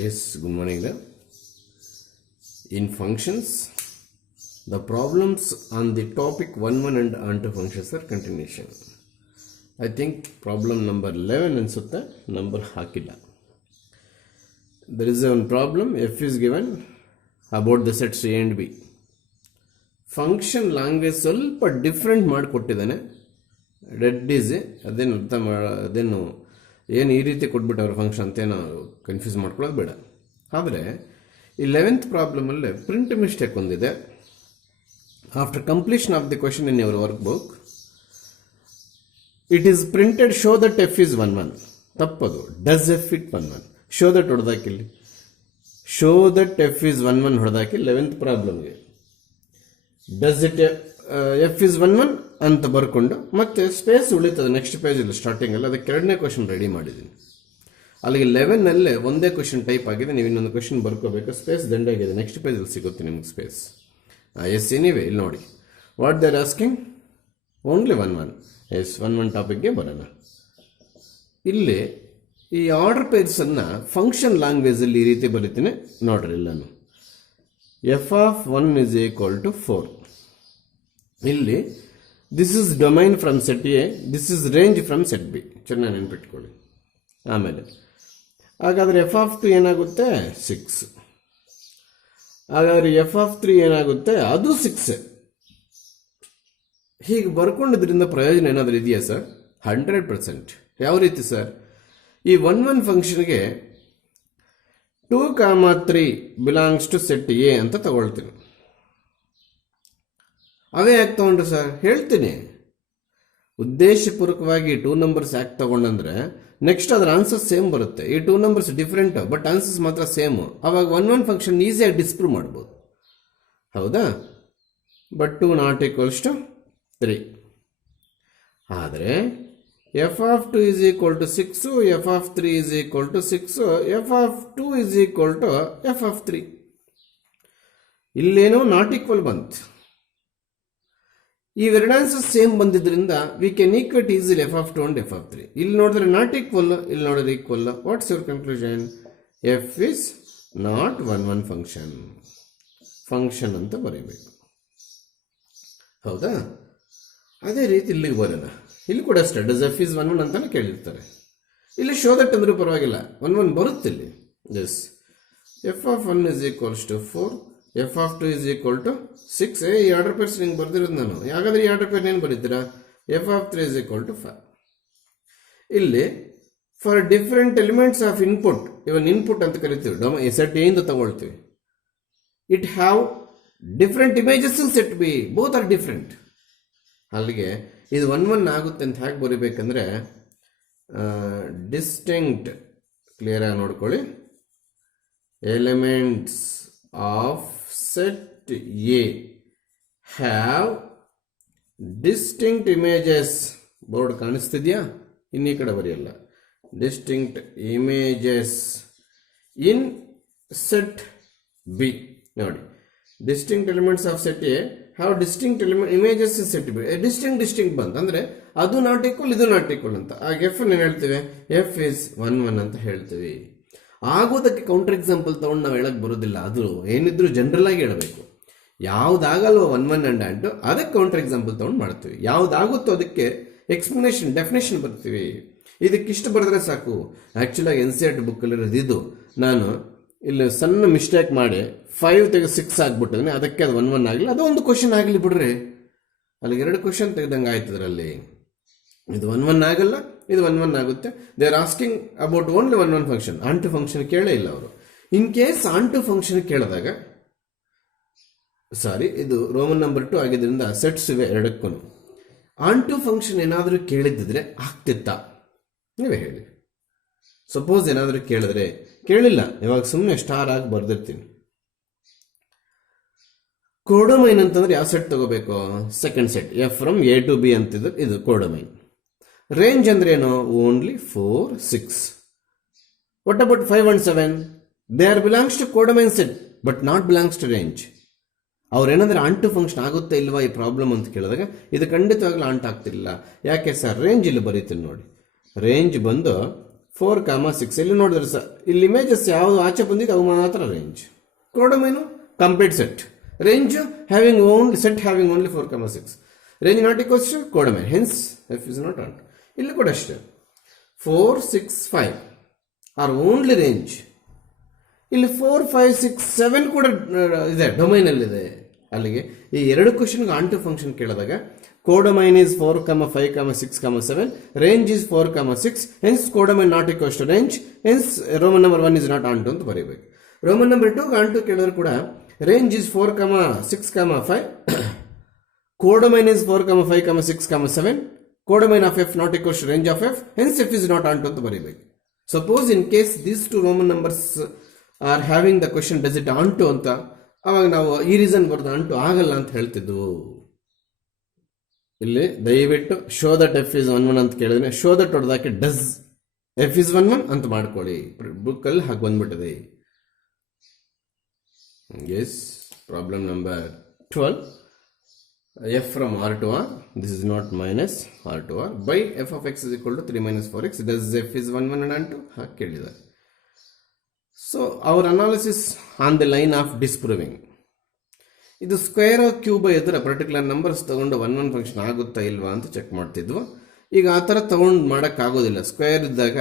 Yes, good morning there. In functions, the problems on the topic 1 and onto functions are continuation. I think problem number 11 and number hakilla. There is one problem, f is given about the sets a and b. Function language ಸ್ವಲ್ಪ different ಮಾಡಿಕೊಟ್ಟಿದ್ದಾನೆ. Dead is ಅದೇನು ಅರ್ಥ ಅದೇನು ಏನು ಈ ರೀತಿ ಕೊಟ್ಬಿಟ್ಟವ್ರ function ಅಂತೇನೋ confuse ಮಾಡ್ಕೊಳ್ಳೋದು ಬೇಡ. ಆದರೆ ಈ 11th ಪ್ರಾಬ್ಲಮಲ್ಲಿ ಪ್ರಿಂಟ್ ಮಿಸ್ಟೇಕ್ ಒಂದಿದೆ. After completion of the question in your workbook it is printed show that f is 1 1. ತಪ್ಪದು. Does f it 1 1. Show that ಹೊಡೆದಾಕಿಲ್ಲಿ. ಶೋ ದಟ್ ಎಫ್ ಈಸ್ 1 1 ಹೊಡೆದಾಕಿ 11th ಪ್ರಾಬ್ಲಮ್ಗೆ ಡಸ್ ಇಟ್ ಎಫ್ ಇಸ್ 1 1 ಅಂತ ಬರ್ಕೊಂಡು ಮತ್ತೆ space ಉಳಿತದೆ next ಪೇಜಲ್ಲಿ ಸ್ಟಾರ್ಟಿಂಗಲ್ಲಿ. ಅದಕ್ಕೆ ಎರಡನೇ ಕ್ವಶನ್ ರೆಡಿ ಮಾಡಿದ್ದೀನಿ. ಅಲ್ಲಿಗೆ 11ನಲ್ಲೇ ಒಂದೇ ಕ್ವಶನ್ ಟೈಪ್ ಆಗಿದೆ. ನೀವು ಇನ್ನೊಂದು ಕ್ವಶನ್ ಬರ್ಕೋಬೇಕು. ಸ್ಪೇಸ್ ದಂಡಾಗಿದೆ. ನೆಕ್ಸ್ಟ್ ಪೇಜಲ್ಲಿ ಸಿಗುತ್ತೆ ನಿಮ್ಗೆ ಸ್ಪೇಸ್. ಎಸ್ ಎನಿವೆ ಇಲ್ಲಿ ನೋಡಿ what they are asking only 1 1. Yes 1 1 ಟಾಪಿಕ್ಗೆ ಬರೋಣ. ಇಲ್ಲಿ ಈ ಆರ್ಡರ್ ಪೇಜನ್ನು ಫಂಕ್ಷನ್ ಲ್ಯಾಂಗ್ವೇಜಲ್ಲಿ ಈ ರೀತಿ ಬರೀತೀನಿ ನೋಡ್ರಿ. ಎಲ್ಲಾನು F of 1 is equal to 4. ಇಲ್ಲಿ this is domain from set A, this is range from set B. ಚೆನ್ನಾಗಿ ನೆನ್ಪಿಟ್ಕೊಳ್ಳಿ. ಆಮೇಲೆ ಹಾಗಾದರೆ ಎಫ್ ಆಫ್ 2 ಏನಾಗುತ್ತೆ 6. ಹಾಗಾದರೆ ಎಫ್ ಆಫ್ 3 ಏನಾಗುತ್ತೆ ಅದು 6. ಹೀಗೆ ಬರ್ಕೊಂಡಿದ್ರಿಂದ ಪ್ರಯೋಜನ ಏನಾದರೂ ಇದೆಯಾ ಸರ್? 100%. ಯಾವ ರೀತಿ ಸರ್? ಈ 1 1 ಫಂಕ್ಷನ್ಗೆ 2, 3 ಬಿಲಾಂಗ್ಸ್ ಟು ಸೆಟ್ ಎ ಅಂತ ತಗೊಳ್ತೀನಿ. ಅವೇ ಯಾಕೆ ತಗೊಂಡ್ರು ಸರ್? ಹೇಳ್ತೀನಿ. ಉದ್ದೇಶಪೂರ್ವಕವಾಗಿ 2 ನಂಬರ್ಸ್ ಯಾಕೆ ತಗೊಂಡಂದ್ರೆ ನೆಕ್ಸ್ಟ್ ಅದರ ಆನ್ಸರ್ ಸೇಮ್ ಬರುತ್ತೆ. ಈ 2 ನಂಬರ್ಸ್ ಡಿಫ್ರೆಂಟ್ ಬಟ್ ಆನ್ಸರ್ಸ್ ಮಾತ್ರ ಸೇಮ್. ಅವಾಗ 1 1 ಫಂಕ್ಷನ್ ಈಸಿಯಾಗಿ ಡಿಸ್ಪ್ರೂವ್ ಮಾಡ್ಬೋದು. ಹೌದಾ? But 2 not equals to 3. ಆದರೆ f of 2 is equal to 6, f of 3 is equal to 6, f of 2 is equal to f of 3. ಇಲ್ಲೇನೋ ನಾಟ್ ಈಕ್ವಲ್ ಬಂತು. ಈ ಎರಡು ಆನ್ಸರ್ ಸೇಮ್ ಬಂದಿದ್ರಿಂದ we can equate easily F of 2 and F of 3. ಇಲ್ಲಿ ನೋಡಿದ್ರೆ not equal, ಇಲ್ಲಿ ನೋಡಿದ್ರೆ equal. What's your conclusion? F is not 1 1 function ಅಂತ ಬರೀಬೇಕು. ಹೌದಾ? ಅದೇ ರೀತಿ ಇಲ್ಲಿಗೆ ಬರೋಣ. ಇಲ್ಲಿ ಕೂಡ ಅಷ್ಟೇ ಡಸ್ ಎಫ್ ಇಸ್ 1 1 ಅಂತಾನೆ ಕೇಳಿರ್ತಾರೆ. ಇಲ್ಲಿ ಶೋ ದಟ್ ಅಂದ್ರೂ ಪರವಾಗಿಲ್ಲ, 1 1 ಬರುತ್ತೆ ಇಲ್ಲಿ. Yes F of 1 is equals to 4, F of 2 is equal to 6. ಈ ಆರ್ಡರ್ ಪೇರ್ಸ್ ನಿಂಗೆ ಬರ್ದಿರೋದು ನಾನು. ಹಾಗಾದ್ರೆ ಈ ಆರ್ಡರ್ ಪೇರ್ ಏನು ಬರೀತೀರಾ? F of 3 is equal to 5. ಇಲ್ಲಿ for different elements of input, even input ಅಂತ ಕರಿತೀವಿ, ಸೆಟ್ ಎ ಇಂದ ತಗೊಳ್ತೀವಿ. It have different images in set B, both are different. ಅಲ್ಲಿಗೆ ಇದು 1 1 ಆಗುತ್ತೆ ಅಂತ ಹೇಗೆ ಬರೀಬೇಕಂದ್ರೆ ಡಿಸ್ಟಿಂಕ್ಟ್, ಕ್ಲಿಯರ್ ಆಗಿ ನೋಡ್ಕೊಳ್ಳಿ, elements of set A have distinct images. Board ಕಾಣಿಸ್ತಿದ್ಯಾ? ಇನ್ನೀ ಕಡೆ ಬರೆಯಲ್ಲ. Distinct images in set B. ನೋಡಿ, distinct elements of set A have distinct images in set B. Distinct ಬಂತು ಅಂದ್ರೆ ಅದು ನಾಟ್ ಈಕ್ವಲ್, ಇದು ನಾಟ್ ಈಕ್ವಲ್ ಅಂತ. ಆಗ ಎಫ್ ಏನು ಹೇಳ್ತೀವಿ? ಎಫ್ ಇಸ್ 1 1 ಅಂತ ಹೇಳ್ತೀವಿ. ಆಗೋದಕ್ಕೆ ಕೌಂಟರ್ ಎಕ್ಸಾಂಪಲ್ ತಗೊಂಡು ನಾವು ಹೇಳಕ್ ಬರೋದಿಲ್ಲ. ಅದು ಏನಿದ್ರು ಜನರಲ್ ಆಗಿ ಹೇಳಬೇಕು. ಯಾವ್ದಾಗಲ್ವ 1 1 ಅಂಡ್ ಅಂಟು ಅದಕ್ಕೆ ಕೌಂಟರ್ ಎಕ್ಸಾಂಪಲ್ ತಗೊಂಡು ಮಾಡ್ತೀವಿ. ಯಾವ್ದಾಗುತ್ತೋ ಅದಕ್ಕೆ ಎಕ್ಸ್ಪ್ಲನೇಷನ್, ಡೆಫಿನೇಷನ್ ಬರ್ತೀವಿ. ಇದಕ್ಕಿಷ್ಟು ಬರೆದ್ರೆ ಸಾಕು. ಆಕ್ಚುಲಾಗಿ NCERT ಬುಕ್ಕಲ್ಲಿರೋದು ಇದು. ನಾನು ಇಲ್ಲಿ ಸಣ್ಣ ಮಿಸ್ಟೇಕ್ ಮಾಡಿ 5 ತೆಗೆದು 6 ಆಗ್ಬಿಟ್ಟಿದ್ರೆ ಅದಕ್ಕೆ ಅದು 1 1 ಆಗಲಿ, ಅದು ಒಂದು ಕ್ವಶನ್ ಆಗಲಿ ಬಿಡ್ರಿ. ಅಲ್ಲಿಗೆ 2 ಕ್ವಶನ್ ತೆಗೆದಂಗೆ ಆಯ್ತದ್ರಲ್ಲಿ. ಇದು 1 1 ಆಗಲ್ಲ, ಇದು 1 1 ಆಗುತ್ತೆ. They are asking about only 1 1 function. Onto function ಕೇಳೇ ಇಲ್ಲ ಅವರು. In case onto function ಕೇಳಿದಾಗ, ಸಾರಿ ಇದು ರೋಮನ್ ನಂಬರ್ 2 ಆಗಿದ್ರಿಂದ ಸೆಟ್ಸ್ ಇವೆ ಎರಡಕ್ಕೂ. ಆನ್ ಟು ಫಂಕ್ಷನ್ ಏನಾದರೂ ಕೇಳಿದ್ದಿದ್ರೆ ಆಗ್ತಿತ್ತಾ? ನೀವೇ ಹೇಳಿ. ಸಪೋಸ್ ಏನಾದರೂ ಕೇಳಿದ್ರೆ, ಕೇಳಿಲ್ಲ, ಇವಾಗ ಸುಮ್ಮನೆ ಸ್ಟಾರ್ ಆಗಿ ಬರ್ದಿರ್ತೀನಿ. ಕೋಡೊಮೈನ್ ಅಂತಂದ್ರೆ ಯಾವ ಸೆಟ್ ತಗೋಬೇಕು? Second set, f from A to B ಅಂತಿದ್ರೆ ಇದು ಕೋಡೊಮೈನ್. ರೇಂಜ್ ಅಂದ್ರೆ ಏನು? Only 4 6. What about 5 and 7? They are belongs to codomain set but not belongs to range. ಅವ್ರೇನಂದ್ರೆ ಆನ್ ಟು ಫಂಕ್ಷನ್ ಆಗುತ್ತೆ ಇಲ್ವಾ ಈ ಪ್ರಾಬ್ಲಮ್ ಅಂತ ಕೇಳಿದಾಗ ಇದು ಖಂಡಿತವಾಗ್ಲೂ ಆಂಟ್ ಆಗ್ತಿಲ್ಲ. ಯಾಕೆ ಸರ್? ರೇಂಜ್ ಇಲ್ಲಿ ಬರೀತೀನಿ ನೋಡಿ. ರೇಂಜ್ ಬಂದು 4, 6 ಇಲ್ಲಿ ನೋಡಿದ್ರೆ ಸರ್ ಇಲ್ಲಿ ಇಮೇಜಸ್ ಯಾವುದು ಆಚೆ ಬಂದಿದೆ ಅವು ಮಾತ್ರ range. Codomain complete set. Range having only set having only 4, 6. Range not equals to codomain, hence f is not onto ಕೂಡ ಅಷ್ಟೇ 4, 6, 5 ಆರ್ ಓನ್ಲಿ ರೇಂಜ್. ಇಲ್ಲಿ 4, 5, 6, 7 ಕೂಡ ಇದೆ, ಡೊಮೈನಲ್ಲಿದೆ. ಅಲ್ಲಿಗೆ ಈ ಎರಡು ಕ್ವಶನ್ಗೆ ಆನ್ ಟು ಫಂಕ್ಷನ್ ಕೇಳಿದಾಗ ಕೋಡಮೈನ್ is 4, 5, 6, 7, range is 4, 6, hence codomain not equals to range, hence Roman number 1 is not on to ಅಂತ ಬರೀಬೇಕು. Roman number 2 ಆನ್ ಟು ಕೇಳಿದ್ರು ಕೂಡ range is 4, 6, 5, codomain is 4, 5, 6, 7, codomain of f not equals to range of f, hence f is not on to ಅಂತ ಬರೀಬೇಕು. Suppose in case these two Roman numbers are having the question does it on to ಅಂತ, ಅವಾಗ ನಾವು ಈ reason ಬರೆದು on to ಆಗಲ್ಲ ಅಂತ ಹೇಳ್ತಿದ್ವು. ಇಲ್ಲಿ ದಯವಿಟ್ಟು ಶೋ ದಟ್ ಎಫ್ ಇಸ್ 1, 1 ಅಂತ ಕೇಳಿದ್ರೆ ಶೋ ದಟ್ ಹೊಡೆದಾಕೆ ಡಸ್ ಎಫ್ ಇಸ್ 1, 1 ಅಂತ ಮಾಡ್ಕೊಳ್ಳಿ. ಬುಕ್ಕಲ್ಲಿ ಹಾಗೆ ಬಂದ್ಬಿಟ್ಟಿದೆ. Yes, problem number 12. F from R to R, this is not minus R to R by f of X is equal to 3 - 4x, does f is 1, 1 and 2 ಹಾಗೆ ಕೇಳಿದ್ದಾರೆ. So our analysis on the line of disproving. ಇದು square cube ಇದ್ರೆ particular numbers ತಗೊಂಡು 1, 1 function ಆಗುತ್ತಾ ಇಲ್ವಾ ಅಂತ check ಮಾಡ್ತಿದ್ವು. ಈಗ ಆ ಥರ ತೊಗೊಂಡು ಮಾಡೋಕ್ಕಾಗೋದಿಲ್ಲ. ಸ್ಕ್ವೇರ್ ಇದ್ದಾಗ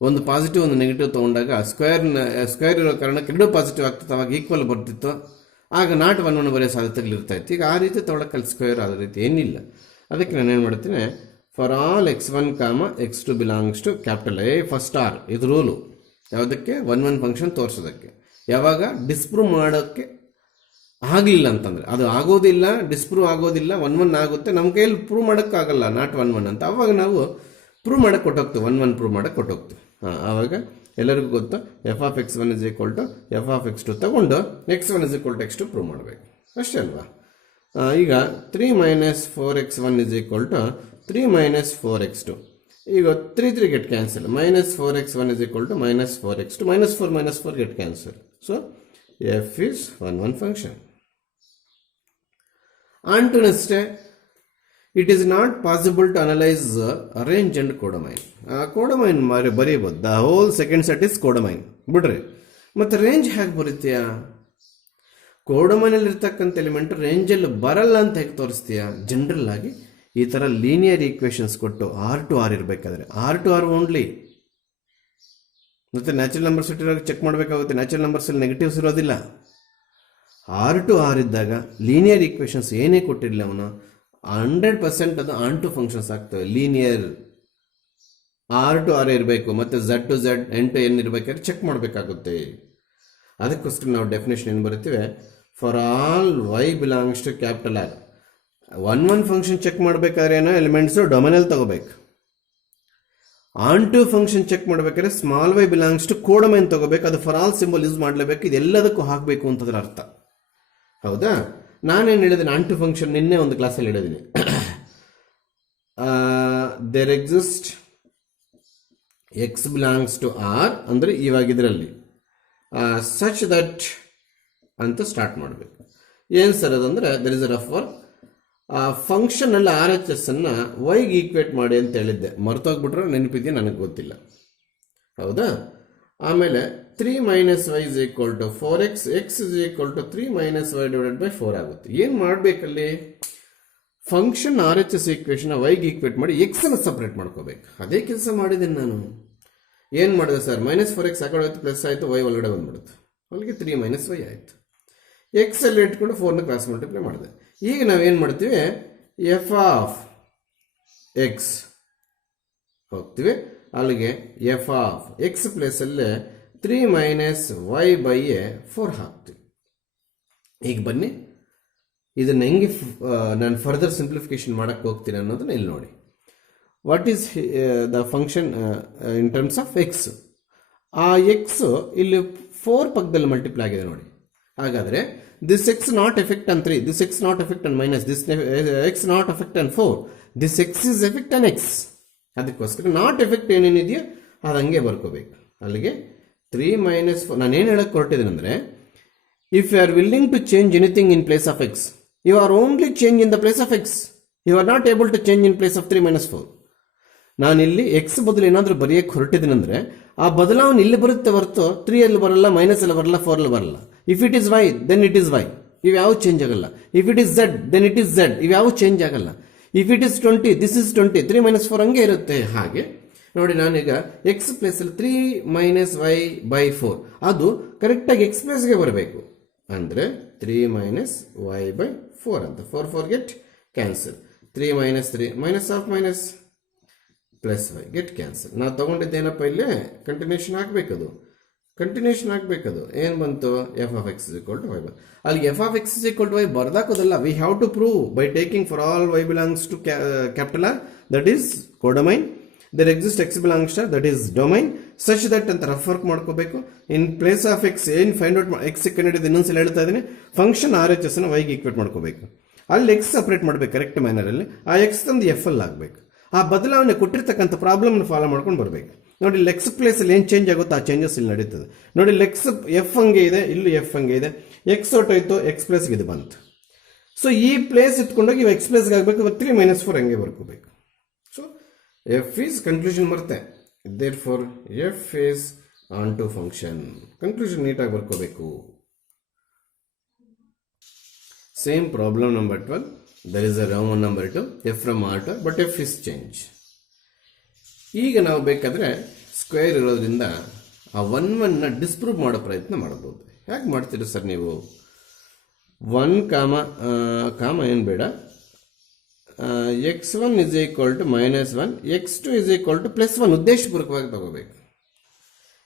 ಒಂದು ಪಾಸಿಟಿವ್ ಒಂದು ನೆಗೆಟಿವ್ ತೊಗೊಂಡಾಗ ಸ್ಕ್ವೇರ್ ಇರೋ ಕಾರಣಕ್ಕೆ 2 ಪಾಸಿಟಿವ್ ಆಗ್ತಿತ್ತು, ಅವಾಗ ಈಕ್ವಲ್ ಬರ್ತಿತ್ತು, ಆಗ ನಾಟ್ 1, 1 ಬರೆಯೋ ಸಾಧ್ಯತೆಗಳಿರ್ತಾಯಿತ್ತು. ಈಗ ಆ ರೀತಿ ತೊಗೊಳಕ್ಕಲ್ಲಿ ಸ್ಕ್ವೇರ್ ಆದ ರೀತಿ ಏನಿಲ್ಲ. ಅದಕ್ಕೆ ನಾನು ಏನು ಮಾಡ್ತೀನಿ, for all x1, x2 belongs to capital A first R, ಇದು ರೂಲು. ಯಾವುದಕ್ಕೆ 1, 1 ಫಂಕ್ಷನ್ ತೋರಿಸೋದಕ್ಕೆ. ಯಾವಾಗ ಡಿಸ್ಪ್ರೂವ್ ಮಾಡೋಕ್ಕೆ ಆಗಲಿಲ್ಲ ಅಂತಂದರೆ, ಅದು ಆಗೋದಿಲ್ಲ, ಡಿಸ್ಪ್ರೂವ್ ಆಗೋದಿಲ್ಲ, 1, 1 ಆಗುತ್ತೆ, ನಮ್ಮ ಕೈಯಲ್ಲಿ ಪ್ರೂವ್ ಮಾಡೋಕ್ಕಾಗಲ್ಲ ನಾಟ್ 1, 1 ಅಂತ, ಆವಾಗ ನಾವು ಪ್ರೂವ್ ಮಾಡೋಕ್ಕೆ ಕೊಟ್ಟೋಗ್ತೀವಿ, 1, 1 ಪ್ರೂವ್ ಮಾಡೋಕ್ಕೆ ಕೊಟ್ಟೋಗ್ತೀವಿ. ಆವಾಗ ಎಲ್ಲರಿಗೂ ಗೊತ್ತು F of x1 is equal to F of x2 ತಗೊಂಡು x1 is equal to x2 prove ಮಾಡಬೇಕು, ಅಷ್ಟೇ ಅಲ್ವಾ. ಈಗ 3 - 4x1 is equal to 3 - 4x2. ಈಗ 3, 3 get cancel, -4x1 is equal to -4x2, -4 - 4 get cancel. So f is 1, 1 function. ಆಂಟೋನಷ್ಟೇ it is not possible to analyse range and codomain. Codomain ಬರೀಬೋದು, the whole second set is codomain ಬಿಡ್ರಿ. ಮತ್ತು range ಹೇಗೆ ಬರೀತೀಯಾ? ಕೋಡಮೈನಲ್ಲಿ ಇರ್ತಕ್ಕಂಥ element ರೇಂಜಲ್ಲಿ ಬರಲ್ಲ ಅಂತ ಹೇಗೆ ತೋರಿಸ್ತೀಯಾ? ಜನರಲ್ ಆಗಿ ಈ ಥರ ಲೀನಿಯರ್ ಈಕ್ವೇಷನ್ಸ್ ಕೊಟ್ಟು ಆರ್ ಟು ಆರ್ ಇರಬೇಕಾದ್ರೆ ಆರ್ ಟು ಆರ್ ಓನ್ಲಿ. ಮತ್ತು ನ್ಯಾಚುರಲ್ ನಂಬರ್ಸ್ ಇಟ್ಟಿರೋದು ಚೆಕ್ ಮಾಡಬೇಕಾಗುತ್ತೆ. ನ್ಯಾಚುರಲ್ ನಂಬರ್ಸಲ್ಲಿ ನೆಗೆಟಿವ್ಸ್ ಇರೋದಿಲ್ಲ. ಆರ್ ಟು ಆರ್ ಇದ್ದಾಗ ಲೀನಿಯರ್ ಈಕ್ವೇಷನ್ಸ್ ಏನೇ ಕೊಟ್ಟಿರಲಿ ಅವನು 100% ಅದು ಆನ್ ಟು ಫಂಕ್ಷನ್ಸ್ ಆಗ್ತವೆ. ಲೀನಿಯರ್ ಆರ್ ಟು ಆರ್ ಇರಬೇಕು, ಮತ್ತು Z to Z, N to N ಇರಬೇಕಾದ್ರೆ ಚೆಕ್ ಮಾಡಬೇಕಾಗುತ್ತೆ. ಅದಕ್ಕೋಸ್ಕರ ನಾವು ಡೆಫಿನೇಷನ್ ಏನು ಬರುತ್ತೀವಿ, for all y belongs to capital R. 1, 1 function check ಮಾಡಬೇಕಾದ್ರೆ ಏನೋ ಎಲಿಮೆಂಟ್ಸು ಡೊಮೈನಲ್ಲಿ ತಗೋಬೇಕು. ಆನ್ ಟು ಫಂಕ್ಷನ್ ಚೆಕ್ ಮಾಡಬೇಕಾದ್ರೆ ಸ್ಮಾಲ್ y ಬಿಲಾಂಗ್ಸ್ ಟು ಕೋಡಮೈನ್ ತಗೋಬೇಕು. ಅದು ಫಾರ್ ಆಲ್ ಸಿಂಬಲ್ ಯೂಸ್ ಮಾಡಲೇಬೇಕು. ಇದೆಲ್ಲದಕ್ಕೂ ಹಾಕಬೇಕು ಅಂತದ್ರ ಅರ್ಥ. ಹೌದಾ? ನಾನೇನು ಹೇಳಿದ್ದೀನಿ, ಆನ್ ಟು ಫಂಕ್ಷನ್ ನಿನ್ನೆ ಒಂದು ಕ್ಲಾಸಲ್ಲಿ ಹೇಳಿದ್ದೀನಿ. There exist x belongs to R ಅಂದರೆ ಇವಾಗ ಇದರಲ್ಲಿ ಸಚ್ ದಟ್ ಅಂತ ಸ್ಟಾರ್ಟ್ ಮಾಡಬೇಕು. ಏನು ಸರ್ ಅದಂದರೆ there is a rough work. ಫಂಕ್ಷನಲ್ಲಿ ಆರ್ ಎಚ್ ಎಸ್ ಅನ್ನು ವೈಗೆ ಈಕ್ವೇಟ್ ಮಾಡಿ ಅಂತ ಹೇಳಿದ್ದೆ, ಮರ್ತೋಗ್ಬಿಟ್ರೆ ನೆನಪಿದೆಯಾ ನನಗೆ ಗೊತ್ತಿಲ್ಲ. ಹೌದಾ? ಆಮೇಲೆ 3 - y is equal to 4x, x is equal to 3 - y divided by 4 ಆಗುತ್ತೆ. ಏನು ಮಾಡಬೇಕಲ್ಲಿ? Function R H S equation ವೈಗೆ ಈಕ್ವೇಟ್ ಮಾಡಿ ಎಕ್ಸನ್ನು ಸಪ್ರೇಟ್ ಮಾಡ್ಕೋಬೇಕು. ಅದೇ ಕೆಲಸ ಮಾಡಿದ್ದೀನಿ ನಾನು. ಏನು ಮಾಡಿದೆ ಸರ್, -4x ಆ ಕಡೆ ಹೋಯ್ತು, ಪ್ಲಸ್ ಆಯಿತು, ವೈ ಒಳಗಡೆ ಬಂದ್ಬಿಡುತ್ತೆ, ಅಲ್ಲಿಗೆ 3 - y ಆಯಿತು. ಎಕ್ಸಲ್ಲಿ ಇಟ್ಕೊಂಡು 4ನ ಕ್ರಾಸ್ ಮಲ್ಟಿಪ್ಲೈ ಮಾಡಿದೆ. ಈಗ ನಾವೇನು ಮಾಡ್ತೀವಿ, ಎಫ್ ಆಫ್ ಎಕ್ಸ್ ಹೋಗ್ತೀವಿ, ಅಲ್ಲಿಗೆ F of X ಪ್ಲೇಸಲ್ಲೇ 3 - y by 4 ಹಾಕ್ತೀವಿ. ಈಗ ಬನ್ನಿ, ಇದನ್ನು ಹೆಂಗೆ ನಾನು ಫರ್ದರ್ ಸಿಂಪ್ಲಿಫಿಕೇಶನ್ ಮಾಡೋಕ್ಕೆ ಹೋಗ್ತೀನಿ ಅನ್ನೋದನ್ನ ಇಲ್ಲಿ ನೋಡಿ. What is the function in terms of X? ಆ ಎಕ್ಸ್ ಇಲ್ಲಿ 4 ಪಕ್ಕದಲ್ಲಿ ಮಲ್ಟಿಪ್ಲೈ ಆಗಿದೆ ನೋಡಿ. ಹಾಗಾದರೆ this X not effect on 3, this X not effect on minus, this X not effect on 4, this X is effect on X. ಅದಕ್ಕೋಸ್ಕರ not effect ಏನೇನಿದೆಯೋ ಅದು ಹಂಗೆ ಬರ್ಕೋಬೇಕು. ಅಲ್ಲಿಗೆ 3 - 4. ನಾನೇನು ಹೇಳಕ್ಕೆ ಹೊರಟಿದ್ದೀನಿ ಅಂದರೆ, if you are willing to change anything in place of X, you are only change in the place of X. You are not able to change in place of 3 - 4. ನಾನಿಲ್ಲಿ X ಬದಲು ಏನಾದರೂ ಬರೆಯಕ್ಕೆ ಹೊರಟಿದ್ದೀನಂದ್ರೆ ಆ ಬದಲಾವಣೆ ಇಲ್ಲಿ ಬರುತ್ತೆ ಹೊರತು 3 ಅಲ್ಲಿ ಬರಲ್ಲ, ಮೈನಸ್ ಅಲ್ಲಿ ಬರಲ್ಲ, 4 ಅಲ್ಲಿ ಬರಲ್ಲ. If it is Y then it is Y, ಇವು ಯಾವ ಚೇಂಜ್ ಆಗಲ್ಲ. If it is Z then it is Z, ಇವು ಯಾವ ಚೇಂಜ್ ಆಗಲ್ಲ. If it is 20 this is 20, 3 - 4 ಹಂಗೆ ಇರುತ್ತೆ. ಹಾಗೆ ನೋಡಿ, ನಾನೀಗ ಎಕ್ಸ್ ಪ್ಲೇಸಲ್ಲಿ 3 - y/4 ಅದು ಕರೆಕ್ಟಾಗಿ ಎಕ್ಸ್ ಪ್ಲೇಸ್ಗೆ ಬರಬೇಕು. ಅಂದರೆ 3 - y/4 ಅಂತ. 4 4 get cancel. 3 - 3 minus of minus plus y get cancel. ನಾವು ತೊಗೊಂಡಿದ್ದೇನಪ್ಪ ಇಲ್ಲೇ ಕಂಟಿನ್ಯೂಷನ್ ಆಗಬೇಕದು, ಕಂಟಿನ್ಯೂಷನ್ ಆಗಬೇಕದು. ಏನು ಬಂತು? f of x = y. ಅಲ್ಲಿ f of x = y ಬರ್ದಾಕೋದಲ್ಲ. We have to prove by taking for all y belongs to capital R, that is codomain. There exist x belongs to that is domain such that ಅಂತ rough work ಮಾಡ್ಕೋಬೇಕು. In place of x ಏನು find out x ಕಂಡಿದ್ದು ಇನ್ನೊಂದ್ಸಲ ಹೇಳ್ತಾ ಇದ್ದೀನಿ. Function RHS ನ y ಗೆ equate ಮಾಡ್ಕೋಬೇಕು. ಅಲ್ಲಿ x ಸಪ್ರೇಟ್ ಮಾಡಬೇಕು ಕರೆಕ್ಟ್ ಮ್ಯಾನರಲ್ಲಿ. ಆ x ತಂದು f ಅಲ್ಲಿ ಆಗಬೇಕು. ಆ ಬದಲಾವಣೆ ಕೊಟ್ಟಿರ್ತಕ್ಕಂಥ ಪ್ರಾಬ್ಲಮ್ನ ಫಾಲೋ ಮಾಡ್ಕೊಂಡು ಬರಬೇಕು. ನೋಡಿ, ಲೆಕ್ಸ್ ಪ್ಲೇಸಲ್ಲಿ ಏನು ಚೇಂಜ್ ಆಗುತ್ತೋ ಆ ಚೇಂಜಸ್ ಇಲ್ಲಿ ನಡೀತದೆ. ನೋಡಿ, ಲೆಕ್ಸ್ ಎಫ್ ಹಂಗೆ ಇದೆ, ಇಲ್ಲಿ ಎಫ್ ಹಂಗೆ ಇದೆ. ಎಕ್ಸ್ ಹೊಟ್ಟೋಯ್ತು, ಎಕ್ಸ್ ಪ್ಲೇಸ್ಗೆ ಇದು ಬಂತು. ಸೊ ಈ ಪ್ಲೇಸ್ ಇಟ್ಕೊಂಡೋಗಿ ಇವು ಎಕ್ಸ್ ಪ್ಲೇಸ್ಗೆ ಆಗಬೇಕು. 3 - 4 ಹಂಗೆ ಬರ್ಕೋಬೇಕು. ಸೊ ಎಫ್ ಈಸ್ ಕನ್ಕ್ಲೂಷನ್ ಬರುತ್ತೆ. Therefore F is onto function. Conclusion ನೀಟಾಗಿ ಬರ್ಕೋಬೇಕು. Same problem number 12. There is a Roman number 2, f from R to, but f is change. ಈಗ ನಾವು ಬೇಕಾದರೆ ಸ್ಕ್ವೇರ್ ಇರೋದ್ರಿಂದ ಆ 1 ಡಿಸ್ಪ್ರೂವ್ ಮಾಡೋ ಪ್ರಯತ್ನ ಮಾಡ್ಬೋದು. ಯಾಕೆ ಮಾಡ್ತೀರಿ ಸರ್ ನೀವು? 1 ಕಾಮ ಏನು ಬೇಡ. x1 = -1, x2 = +1 ಉದ್ದೇಶಪೂರ್ವಕವಾಗಿ ತಗೋಬೇಕು.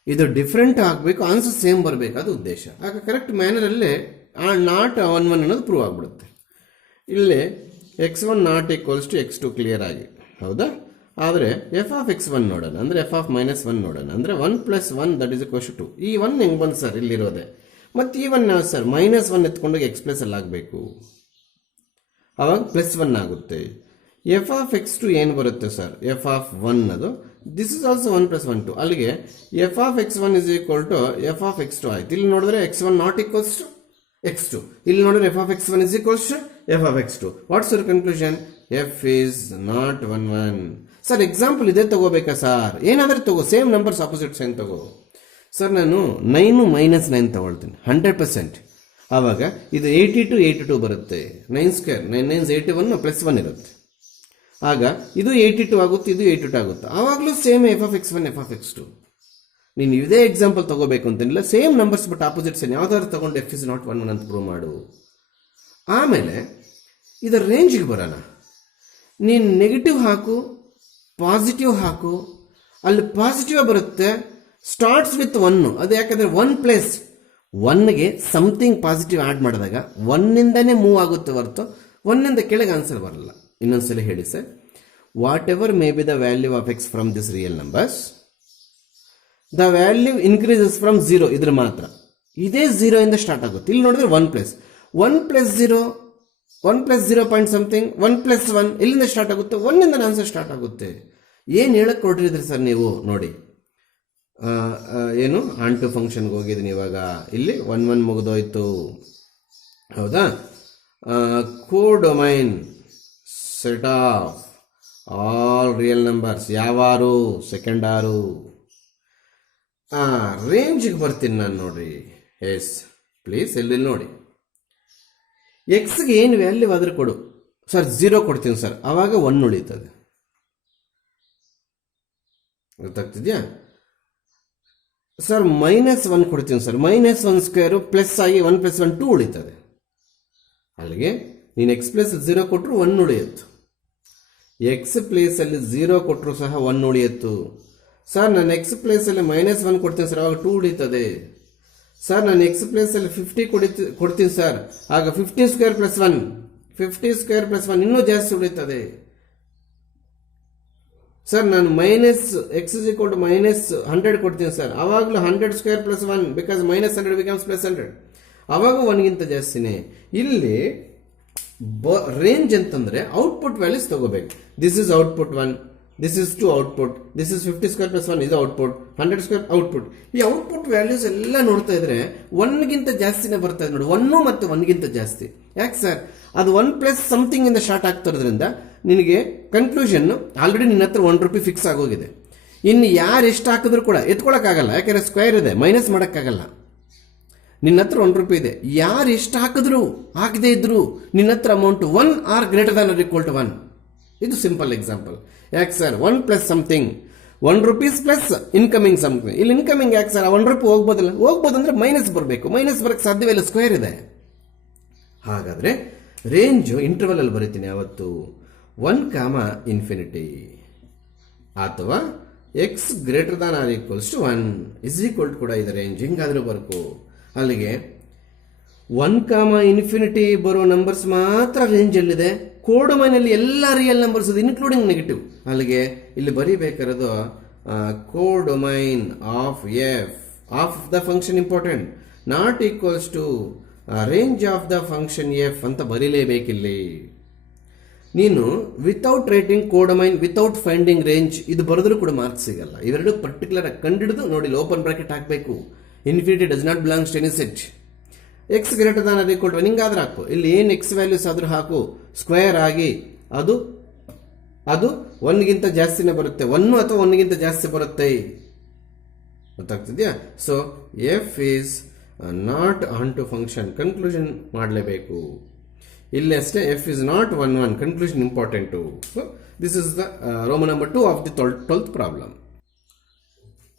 ಇದು ಡಿಫ್ರೆಂಟ್ ಆಗಬೇಕು, ಆನ್ಸರ್ ಸೇಮ್ ಬರಬೇಕು, ಅದು ಉದ್ದೇಶ. ಆಗ ಕರೆಕ್ಟ್ ಮ್ಯಾನರಲ್ಲೇ ಆ ನಾಟ್ 1 ಅನ್ನೋದು ಪ್ರೂವ್ ಆಗಿಬಿಡುತ್ತೆ. ಇಲ್ಲಿ x1 ≠ x2 ಕ್ಲಿಯರ್ ಆಗಿ, ಹೌದಾ? ಆದರೆ f of x1 ನೋಡೋಣ, ಅಂದರೆ f of -1 ನೋಡೋಣ. ಅಂದರೆ 1 + 1 ದಟ್ ಈಸ್ = 2. ಈ 1 ಹೆಂಗೆ ಬಂದು ಸರ್? ಇಲ್ಲಿರೋದೆ. ಮತ್ತು ಈ 1 ಯಾವ ಸರ್? -1 ಎತ್ಕೊಂಡೋಗಿ ಎಕ್ಸ್ ಪ್ಲೇಸಲ್ಲಿ ಆಗಬೇಕು, ಆವಾಗ +1 ಆಗುತ್ತೆ. f of x2 ಏನು ಬರುತ್ತೆ ಸರ್? f of 1 ಅದು. This is also 1 + 1 2. ಅಲ್ಲಿಗೆ f of x1 = f of x2 ಆಯ್ತು. ಇಲ್ಲಿ ನೋಡಿದ್ರೆ x1 ≠ x2. ಇಲ್ಲಿ ನೋಡಿದ್ರೆ f of x1 = f of x2. What's your conclusion? f is not 1 1. Sir example ಇದೇ ತಗೋಬೇಕಾ ಸರ್? ಏನಾದರೂ ತಗೋ, ಸೇಮ್ ನಂಬರ್ಸ್ ಆಪೋಸಿಟ್ ಸೈನ್ ತಗೋ. ಸರ್ ನಾನು 9 - -9 ತಗೊಳ್ತೀನಿ 100%. ಆವಾಗ ಇದು 82 ಬರುತ್ತೆ. 9² 9 9 81 +1 ಇರುತ್ತೆ. ಆಗ ಇದು 82 ಆಗುತ್ತೆ, ಇದು 82 ಆಗುತ್ತೆ. ಆವಾಗಲೂ same f of x1 f of x2. ನೀನು ಇದೇ ಎಕ್ಸಾಂಪಲ್ ತಗೋಬೇಕು ಅಂತೇನಿಲ್ಲ, same numbers but opposite sign ಯಾವ್ದಾದ್ರು ತಗೊಂಡು f is not 1 1 ಅಂತ ಪ್ರೂವ್ ಮಾಡು. ಆಮೇಲೆ ಇದರ ರೇಂಜಿಗೆ ಬರೋಣ. ನೀನು ನೆಗೆಟಿವ್ ಹಾಕು, ಪಾಸಿಟಿವ್ ಹಾಕು, ಅಲ್ಲಿ ಪಾಸಿಟಿವ್ ಬರುತ್ತೆ. Starts with 1. ಅದು ಯಾಕಂದರೆ 1 + 1ಗೆ ಸಮಥಿಂಗ್ ಪಾಸಿಟಿವ್ ಆ್ಯಡ್ ಮಾಡಿದಾಗ 1ಇಂದನೇ ಮೂವ್ ಆಗುತ್ತೆ ಹೊರತು 1ಇಂದ ಕೆಳಗೆ ಆನ್ಸರ್ ಬರಲ್ಲ. ಇನ್ನೊಂದ್ಸಲ ಹೇಳಿ sir. What ever may be the value of X from this real numbers, the value increases from 0. ಇದ್ರ ಮಾತ್ರ ಇದೇ 0 ಇಂದ ಸ್ಟಾರ್ಟ್ ಆಗುತ್ತೆ. ಇಲ್ಲಿ ನೋಡಿದ್ರೆ 1 + 1 + 0 1 + 0 ಪಾಯಿಂಟ್ ಸಮಥಿಂಗ್ 1 + 1 ಇಲ್ಲಿಂದ ಸ್ಟಾರ್ಟ್ ಆಗುತ್ತೆ. 1ಇಂದ ಆನ್ಸರ್ ಸ್ಟಾರ್ಟ್ ಆಗುತ್ತೆ. ಏನು ಹೇಳಕ್ಕೆ ಕೊಟ್ಟಿದ್ರಿ ಸರ್ ನೀವು? ನೋಡಿ, ಏನು ಆನ್ ಟು ಫಂಕ್ಷನ್ಗೆ ಹೋಗಿದ್ದೀನಿ ಇವಾಗ. ಇಲ್ಲಿ 1 1 ಮುಗಿದೋಯ್ತು, ಹೌದಾ? Codomain set of all real numbers ಯಾವಾರು ಸೆಕೆಂಡ್ ಆರು. ರೇಂಜಿಗೆ ಬರ್ತೀನಿ ನಾನು. ನೋಡ್ರಿ, ಎಸ್ ಪ್ಲೀಸ್ ಎಲ್ಲಿ ನೋಡಿ. ಎಕ್ಸ್ಗೆ ಏನು ವ್ಯಾಲ್ಯೂ ಆದರೂ ಕೊಡು ಸರ್. 0 ಕೊಡ್ತೀನಿ ಸರ್, ಆವಾಗ 1 ಉಳಿತದೆ. ಗೊತ್ತಾಗ್ತಿದ್ಯಾ ಸರ್? -1 ಕೊಡ್ತೀನಿ ಸರ್, -1² ಪ್ಲಸ್ ಆಗಿ 1 + 1 2 ಉಳಿತದೆ. ಅಲ್ಲಿಗೆ ನೀನು ಎಕ್ಸ್ ಪ್ಲೇಸ್ 0 ಕೊಟ್ಟರು 1 ಉಳಿಯುತ್ತು. ಎಕ್ಸ್ ಪ್ಲೇಸಲ್ಲಿ 0 ಕೊಟ್ಟರು ಸಹ 1 ಉಳಿಯುತ್ತು. ಸರ್ ನಾನು ಎಕ್ಸ್ ಪ್ಲೇಸಲ್ಲಿ -1 ಕೊಡ್ತೀನಿ ಸರ್, ಆವಾಗ 2 ಉಳಿತದೆ. ಸರ್ ನಾನು ಎಕ್ಸ್ ಪ್ಲೇಸಲ್ಲಿ 50 ಕೊಡ್ತೀನಿ ಸರ್, ಆಗ 50² + 1 50² + 1 ಇನ್ನೂ ಜಾಸ್ತಿ ಉಳಿತದೆ. ಸರ್ ನಾನು x = -100 ಕೊಡ್ತೀನಿ ಸರ್, ಆವಾಗಲೂ 100² + 1 ಬಿಕಾಸ್ -100 ಬಿಕಮ್ಸ್ +100, ಆವಾಗ 1ಗಿಂತ ಜಾಸ್ತಿನೇ. ಇಲ್ಲಿ ರೇಂಜ್ ಅಂತಂದ್ರೆ ಔಟ್ಪುಟ್ ವ್ಯಾಲ್ಯೂಸ್ ತಗೋಬೇಕು. This is output 1, this is 2 output, this is 50² + 1 ಇದು ಔಟ್ಪುಟ್, 100² ಔಟ್ಪುಟ್. ಈ ಔಟ್ಪುಟ್ ವ್ಯಾಲ್ಯೂಸ್ ಎಲ್ಲ ನೋಡ್ತಾ ಇದ್ರೆ 1ಗಿಂತ ಜಾಸ್ತಿನೇ ಬರ್ತಾ ಇದೆ ನೋಡಿ. 1 ಮತ್ತು 1ಗಿಂತ ಜಾಸ್ತಿ. ಯಾಕೆ ಸರ್? ಅದು 1 + ಸಮಥಿಂಗ್ ಇಂದ ಸ್ಟಾರ್ಟ್ ಆಗ್ತಿರೋದ್ರಿಂದ ನಿನಗೆ ಕನ್ಕ್ಲೂಷನ್ ಆಲ್ರೆಡಿ ನಿನ್ನ ಹತ್ರ ₹1 ಫಿಕ್ಸ್ ಆಗೋಗಿದೆ. ಇನ್ನು ಯಾರು ಎಷ್ಟು ಹಾಕಿದ್ರು ಕೂಡ ಎತ್ಕೊಳಕ್ಕಾಗಲ್ಲ, ಯಾಕಂದ್ರೆ ಸ್ಕ್ವೇರ್ ಇದೆ, ಮೈನಸ್ ಮಾಡೋಕ್ಕಾಗಲ್ಲ. ನಿನ್ನ ಹತ್ರ ₹1 ಇದೆ, ಯಾರು ಎಷ್ಟು ಹಾಕಿದ್ರು ಹಾಕದೇ ಇದ್ರು ನಿನ್ನ ಹತ್ರ amount 1 are greater than or equal to 1. ಇದು ಸಿಂಪಲ್ ಎಕ್ಸಾಂಪಲ್. ಯಾಕೆ sir 1 plus something ₹1 plus incoming something, ಇಲ್ಲಿ ಇನ್ಕಮಿಂಗ್ ಯಾಕೆ ಸರ್ ₹1 ಹೋಗ್ಬೋದಲ್ಲ? ಹೋಗ್ಬೋದಂದ್ರೆ ಮೈನಸ್ ಬರಬೇಕು, ಮೈನಸ್ ಬರಕ್ಕೆ ಸಾಧ್ಯವಿಲ್ಲ, ಸ್ಕ್ವೇರ್ ಇದೆ. ಹಾಗಾದ್ರೆ ರೇಂಜು ಇಂಟರ್ವಲ್ ಅಲ್ಲಿ ಬರೀತೀನಿ ಯಾವತ್ತು 1, ಅಥವಾ X greater than or equals to 1 is equal ಕೂಡ ಇದೆ ರೇಂಜ್. ಹಿಂಗಾದ್ರೂ ಬರ್ಕು. ಅಲ್ಲಿಗೆ 1, ಬರೋ ನಂಬರ್ಸ್ ಮಾತ್ರ ರೇಂಜ್ ಅಲ್ಲಿದೆ. ಕೋಡೊಮೈನಲ್ಲಿ ಎಲ್ಲ ರಿಯಲ್ ನಂಬರ್ಸ್ ಇದೆ, ಇನ್ಕ್ಲೂಡಿಂಗ್ ನೆಗೆಟಿವ್. ಅಲ್ಲಿಗೆ ಇಲ್ಲಿ ಬರೀಬೇಕಾಗಿರೋದು codomain of f of the function important, not equals to range of the function f ಅಂತ ಬರೀಲೇಬೇಕಿಲ್ಲಿ. ನೀನು without writing codomain without finding range ಇದು ಬರೆದ್ರೂ ಕೂಡ ಮಾರ್ಕ್ಸ್ ಸಿಗಲ್ಲ. ಇವೆರಡು ಪರ್ಟಿಕ್ಯುಲರ್ ಆಗಿ ಕಂಡಿಡಿದು ನೋಡಿ, ಓಪನ್ ಬ್ರಾಕೆಟ್ ಹಾಕಬೇಕು. Infinity does not belongs to any set. X greater than or equal to 1 ಹಿಂಗಾದ್ರೆ ಹಾಕು. ಇಲ್ಲಿ ಏನು ಎಕ್ಸ್ ವ್ಯಾಲ್ಯೂಸ್ ಆದ್ರೂ ಹಾಕು, ಸ್ಕ್ವೇರ್ ಆಗಿ ಅದು 1ಗಿಂತ ಜಾಸ್ತಿನೇ ಬರುತ್ತೆ, 1 ಅಥವಾ 1ಗಿಂತ ಜಾಸ್ತಿ ಬರುತ್ತೆ. ಗೊತ್ತಾಗ್ತಿದ್ಯಾ? So F is not onto function, conclusion ಮಾಡಲೇಬೇಕು. ಇಲ್ಲಿ ಅಷ್ಟೇ, ಎಫ್ ಇಸ್ ನಾಟ್ 1, ಕನ್ಕ್ಲೂಷನ್ important. So this is the Roman number 2 of the 12th problem.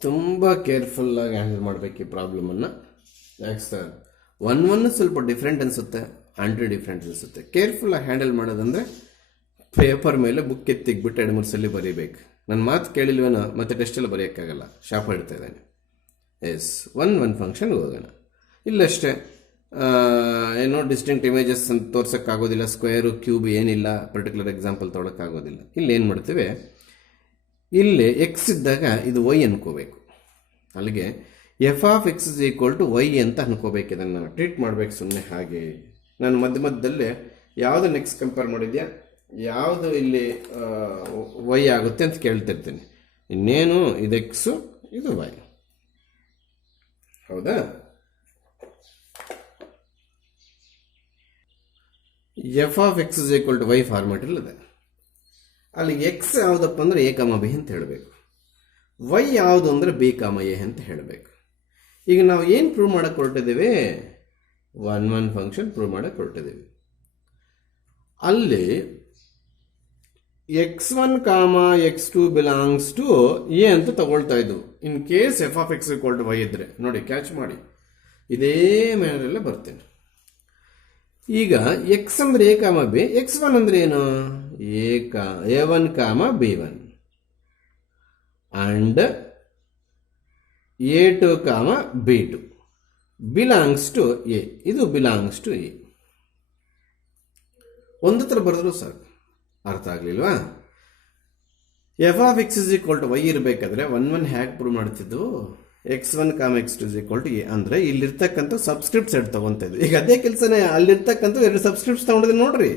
ತುಂಬ ಕೇರ್ಫುಲ್ ಆಗಿ ಹ್ಯಾಂಡಲ್ ಮಾಡಬೇಕು ಈ ಪ್ರಾಬ್ಲಮನ್ನು. ಯಾಕೆ ಸರ್ 1 ಸ್ವಲ್ಪ ಡಿಫ್ರೆಂಟ್ ಅನಿಸುತ್ತೆ, ಆಂಟಿ ಡಿಫ್ರೆಂಟ್ ಅನಿಸುತ್ತೆ. ಕೇರ್ಫುಲ್ ಆಗಿ ಹ್ಯಾಂಡಲ್ ಮಾಡೋದಂದ್ರೆ ಪೇಪರ್ ಮೇಲೆ ಬುಕ್ ಎತ್ತಿಕ್ಬಿಟ್ಟು 2-3 ಸಲ ಬರೀಬೇಕು. ನನ್ನ ಮಾತು ಕೇಳಿಲ್ವೇನೋ ಮತ್ತೆ ಟೆಸ್ಟಲ್ಲಿ ಬರೆಯೋಕ್ಕಾಗಲ್ಲ, ಶಾಪ ಇಡ್ತಾ ಇದ್ದಾನೆ. ಎಸ್ 1 ಫಂಕ್ಷನ್ ಹೋಗೋಣ. ಇಲ್ಲಷ್ಟೇ, ಏನೋ ಡಿಸ್ಟಿಂಕ್ಟ್ ಇಮೇಜಸ್ ಅಂತ ತೋರ್ಸೋಕ್ಕಾಗೋದಿಲ್ಲ, ಸ್ಕ್ವೇರು ಕ್ಯೂಬ್ ಏನಿಲ್ಲ, ಪರ್ಟಿಕ್ಯುಲರ್ ಎಕ್ಸಾಂಪಲ್ ತೊಗೊಳಕ್ಕಾಗೋದಿಲ್ಲ. ಇಲ್ಲಿ ಏನು ಮಾಡ್ತೇವೆ, ಇಲ್ಲಿ ಎಕ್ಸ್ ಇದ್ದಾಗ ಇದು ವೈ ಅನ್ಕೋಬೇಕು. ಅಲ್ಲಿಗೆ F of X is equal to Y ಅಂತ ಅನ್ಕೋಬೇಕು. ಇದನ್ನು ಟ್ರೀಟ್ ಮಾಡಬೇಕು ಸುಮ್ಮನೆ ಹಾಗೆ. ನಾನು ಮಧ್ಯದಲ್ಲಿ ಯಾವುದನ್ನು ಎಕ್ಸ್ ಕಂಪೇರ್ ಮಾಡಿದ್ಯಾ, ಯಾವುದು ಇಲ್ಲಿ ವೈ ಆಗುತ್ತೆ ಅಂತ ಕೇಳ್ತಿರ್ತೀನಿ. ಇನ್ನೇನು ಇದು ಎಕ್ಸು, ಇದು ವೈ. ಹೌದಾ? F of X is equal to Y format ಇಲ್ಲದೆ, ಅಲ್ಲಿ ಎಕ್ಸ್ ಯಾವುದಪ್ಪ ಅಂದರೆ ಎ ಕಾಮ ಬಿ ಅಂತ ಹೇಳಬೇಕು, ವೈ ಯಾವುದು ಅಂದರೆ ಬಿ ಕಾಮ ಎ ಅಂತ ಹೇಳಬೇಕು. ಈಗ ನಾವು ಏನು ಪ್ರೂವ್ ಮಾಡಕ್ಕೆ ಹೊರಟಿದ್ದೀವಿ, 1 ಫಂಕ್ಷನ್ ಪ್ರೂವ್ ಮಾಡಕ್ಕೆ ಹೊರಟಿದ್ದೀವಿ. ಅಲ್ಲಿ x1, x2 belongs to A ಅಂತ ತಗೊಳ್ತಾ ಇದ್ವು. In case F of X equal to Y ಇದ್ರೆ ನೋಡಿ, ಕ್ಯಾಚ್ ಮಾಡಿ, ಇದೇ ಮ್ಯಾನರಲ್ಲೇ ಬರ್ತೇನೆ. ಈಗ ಎಕ್ಸ್ ಅಂದ್ರೆ ಎ ಕಾಮ ಬಿ, x1 ಅಂದ್ರೆ ಏನು, a1, b1 and a2, b2 belongs to A. ಇದು ಬಿಲಾಂಗ್ಸ್ ಟು ಎ. ಒಂದತ್ರ ಬರೆದ್ರು ಸಾಕು. ಅರ್ಥ ಆಗ್ಲಿಲ್ವಾ? F of X is equal to Y ಇರಬೇಕಾದ್ರೆ 1 ಹ್ಯಾಕ್ ಪ್ರೂವ್ ಮಾಡ್ತಿದ್ವು, x1, x2 is equal to A ಅಂದರೆ ಇಲ್ಲಿರ್ತಕ್ಕಂಥ ಸಬ್ಸ್ಕ್ರಿಪ್ಟ್ ಸೆಟ್ ತಗೊಂತ ಇದ್ವಿ. ಈಗ ಅದೇ ಕೆಲಸನೇ ಅಲ್ಲಿರ್ತಕ್ಕಂಥ 2 ಸಬ್ಸ್ಕ್ರಿಪ್ಟ್ಸ್ ತಗೊಂಡಿದ್ರೆ ನೋಡ್ರಿ.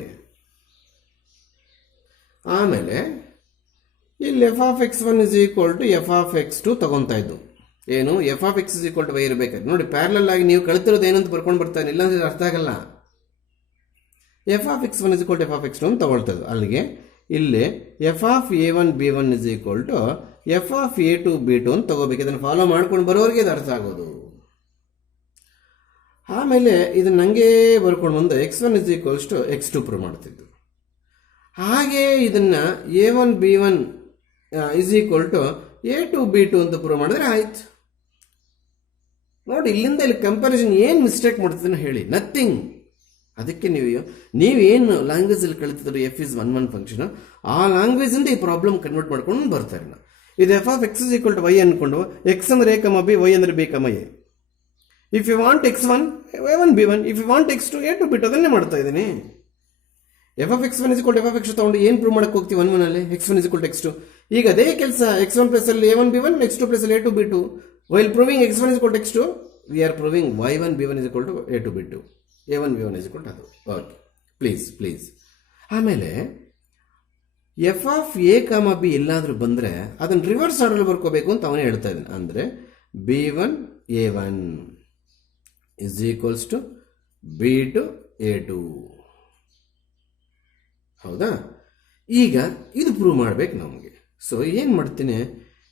ಆಮೇಲೆ ಇಲ್ಲಿ F of x1 is equal to F of x2 ತಗೊಂತ ಇದ್ದು. ಏನು, F of X is equal to Y ಇರಬೇಕಾದ್ರೆ ನೋಡಿ, ಪ್ಯಾರಲಲ್ ಆಗಿ ನೀವು ಕಳಿತಿರೋದು ಏನಂತ ಬರ್ಕೊಂಡು ಬರ್ತಾನೆ, ಇಲ್ಲಾಂದ್ರೆ ಅರ್ಥ ಆಗಲ್ಲ. F of x1 is equal to F of x2 ಅಂತ ತಗೊಳ್ತದ್ದು. ಅಲ್ಲಿಗೆ ಇಲ್ಲಿ F of a1, b1 is equal to F of a2, b2 ಅಂತ ತಗೋಬೇಕು. ಇದನ್ನು ಫಾಲೋ ಮಾಡ್ಕೊಂಡು ಬರೋರಿಗೆ ಇದು ಅರ್ಥ ಆಗೋದು. ಆಮೇಲೆ ಇದನ್ನ ನಂಗೆ ಬರ್ಕೊಂಡು ಬಂದು x1 is equals to x2 prove ಮಾಡ್ತಿದ್ದು. ಹಾಗೆ ಇದನ್ನ a1, b1 is equal to a2, b2 ಅಂತ ಪ್ರೂವ್ ಮಾಡಿದ್ರೆ ಆಯ್ತು. ನೋಡಿ, ಇಲ್ಲಿಂದ ಇಲ್ಲಿ ಕಂಪ್ಯಾರಿಸನ್ ಏನು ಮಿಸ್ಟೇಕ್ ಮಾಡ್ತಿದ್ದೀನ ಹೇಳಿ, ನಥಿಂಗ್. ಅದಕ್ಕೆ ನೀವೇನು ಲ್ಯಾಂಗ್ವೇಜಲ್ಲಿ ಕಲಿತಿದ್ರು ಎಫ್ ಇಸ್ 1 ಫಂಕ್ಷನ್, ಆ ಲ್ಯಾಂಗ್ವೇಜಿಂದ ಈ ಪ್ರಾಬ್ಲಮ್ ಕನ್ವರ್ಟ್ ಮಾಡ್ಕೊಂಡು ಬರ್ತಾರೆ. ಇದು F of X is equal to Y ಅನ್ಕೊಂಡು, ಎಕ್ಸ್ ಅಂದ್ರೆ ಎ ಕಮ ಬಿ, ವೈ ಅಂದ್ರೆ B comma A. If you want x1, a1, b1, if you want x2, a2, b2 ಅದನ್ನೇ ಮಾಡ್ತಾ ಇದ್ದೀನಿ. F of x1 is equal to F of x2 ತಗೊಂಡು ಏನು prove ಮಾಡಕ್ಕೆ ಹೋಗ್ತೀವಿ 1 ಅಲ್ಲಿ, x1 is equal to x2. ಈಗ ಅದೇ ಕೆಲಸ x1 ಪ್ಲಸ್ ಅಲ್ಲಿ a1, b1, x2 ಪ್ಲಸ್ ಅಲ್ಲಿ a2, b2. While proving x1 is equal to x2, we are proving y1, b1 is equal to a2, b2. a1, b1 is equal to ಅದು. Okay, please. ಆಮೇಲೆ f of a comma b ಎಲ್ಲಾದರೂ ಬಂದರೆ ಅದನ್ನು reverse order ಬರ್ಕೋಬೇಕು ಅಂತ ಅವನೇ ಹೇಳ್ತಾ ಇದ್ದಾನೆ. ಅಂದರೆ b1, a1 is equals to b2, a2. ಹೌದಾ? ಈಗ ಇದು ಪ್ರೂವ್ ಮಾಡಬೇಕು ನಮಗೆ. ಸೊ ಏನು ಮಾಡ್ತೀನಿ,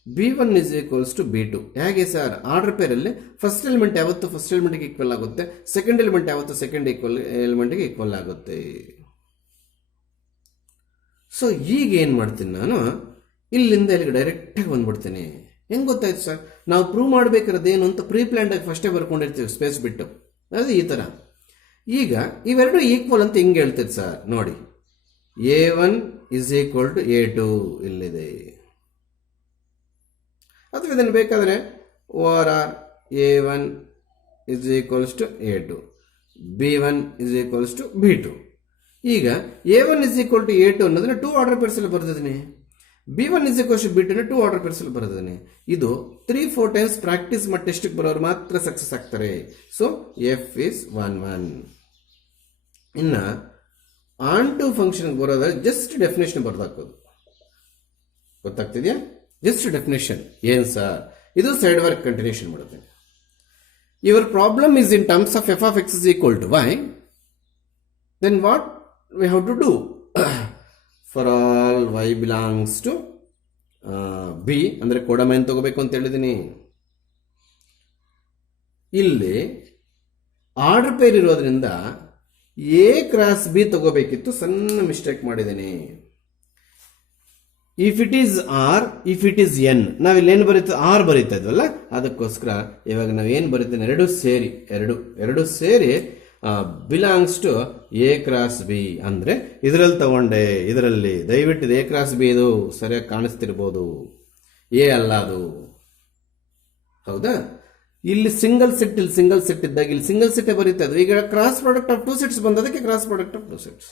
B1 is equals to B2. ಹೇಗೆ ಸರ್? ಆರ್ಡರ್ ಪೇರಲ್ಲಿ ಫಸ್ಟ್ ಎಲಿಮೆಂಟ್ ಯಾವತ್ತು ಫಸ್ಟ್ ಎಲಿಮೆಂಟ್ಗೆ ಈಕ್ವಲ್ ಆಗುತ್ತೆ, ಸೆಕೆಂಡ್ ಎಲಿಮೆಂಟ್ ಯಾವತ್ತು ಸೆಕೆಂಡ್ ಎಲಿಮೆಂಟ್ಗೆ ಈಕ್ವಲ್ ಆಗುತ್ತೆ. ಸೊ ಈಗ ಏನು ಮಾಡ್ತೀನಿ ನಾನು, ಇಲ್ಲಿಂದ ಇಲ್ಲಿಗೆ ಡೈರೆಕ್ಟಾಗಿ ಬಂದ್ಬಿಡ್ತೀನಿ. ಹೆಂಗೆ ಗೊತ್ತಾಯ್ತು ಸರ್? ನಾವು ಪ್ರೂವ್ ಮಾಡಬೇಕಿರೋದೇನು ಅಂತ ಪ್ರೀ ಪ್ಲ್ಯಾನ್ಡಾಗಿ ಫಸ್ಟೇ ಬರ್ಕೊಂಡಿರ್ತೀವಿ ಸ್ಪೇಸ್ ಬಿಟ್ಟು. ಅದು ಈ ಥರ. ಈಗ ಇವೆರಡು ಈಕ್ವಲ್ ಅಂತ ಹಿಂಗೆ ಹೇಳ್ತೈತೆ ಸರ್. ನೋಡಿ, A1 is equal to A2 ಇಲ್ಲಿದೆ. ಅಥವಾ ಇದನ್ನು ಬೇಕಾದರೆ over or A1 is equals to A2, B1 is equals to B2. ಈಗ A1 is equal to A2 ಅನ್ನೋದನ್ನ 2 ಆರ್ಡರ್ ಪೇರ್ಸಲ್ಲಿ ಬರ್ತಿದ್ದೀನಿ. B1 is equals to B2 2 order ಪೇರ್ಸಲ್ಲಿ ಬರ್ತಿದ್ದೀನಿ. ಇದು 3-4 ಟೈಮ್ಸ್ ಪ್ರಾಕ್ಟೀಸ್ ಮಾಡಿ ಟೆಸ್ಟಿಗೆ ಬರೋರು ಮಾತ್ರ ಸಕ್ಸಸ್ ಆಗ್ತಾರೆ. ಸೊ F ಇಸ್ 1 ಇನ್ನು ಆನ್ ಟು ಫಂಕ್ಷನ್ಗೆ ಬರೋದ್ರೆ ಜಸ್ಟ್ ಡೆಫಿನೇಷನ್ ಬರ್ದಾಕೋದು. ಗೊತ್ತಾಗ್ತಿದೆಯಾ? Just definition. ಏನು ಸರ್? ಇದು ಸೈಡ್ ವರ್ಕ್ ಕಂಟಿನ್ಯೂಷನ್ ಮಾಡುತ್ತೆ. Your problem is in terms of f of x is equal to y. Then what we have to do? For all y belongs to B, ಅಂದರೆ ಕೊಡಮ ಏನು ತಗೋಬೇಕು ಅಂತ ಹೇಳಿದ್ದೀನಿ. ಇಲ್ಲಿ order pair ಇರೋದ್ರಿಂದ A cross B ತಗೋಬೇಕಿತ್ತು, ಸಣ್ಣ ಮಿಸ್ಟೇಕ್ ಮಾಡಿದ್ದೀನಿ. If it is R, if it is N, ನಾವಿಲ್ಲಿ ಏನು ಬರೀತದೆ? ಆರ್ ಬರೀತಾ ಇದ್ವಲ್ಲ, ಅದಕ್ಕೋಸ್ಕರ ಇವಾಗ ನಾವೇನು ಬರೀತೇನೆ, ಎರಡು ಸೇರಿ belongs to A cross B. ಅಂದರೆ ಇದರಲ್ಲಿ ತಗೊಂಡೆ, ಇದರಲ್ಲಿ ದಯವಿಟ್ಟು A ಕ್ರಾಸ್ ಬಿ ಇದು ಸರಿಯಾಗಿ ಕಾಣಿಸ್ತಿರ್ಬೋದು, A ಅಲ್ಲ ಅದು. ಹೌದಾ? ಇಲ್ಲಿ ಸಿಂಗಲ್ ಸೆಟ್, ಇಲ್ಲಿ ಸಿಂಗಲ್ ಸೆಟ್ ಇದ್ದಾಗ ಇಲ್ಲಿ ಸಿಂಗಲ್ ಸೆಟ್ ಬರೀತಾ ಇದ್ವಿ. ಈಗ ಕ್ರಾಸ್ ಪ್ರಾಡಕ್ಟ್ ಆಫ್ 2 ಸೆಟ್ಸ್ ಬಂದದಕ್ಕೆ ಕ್ರಾಸ್ ಪ್ರಾಡಕ್ಟ್ ಆಫ್ 2 ಸೆಟ್ಸ್.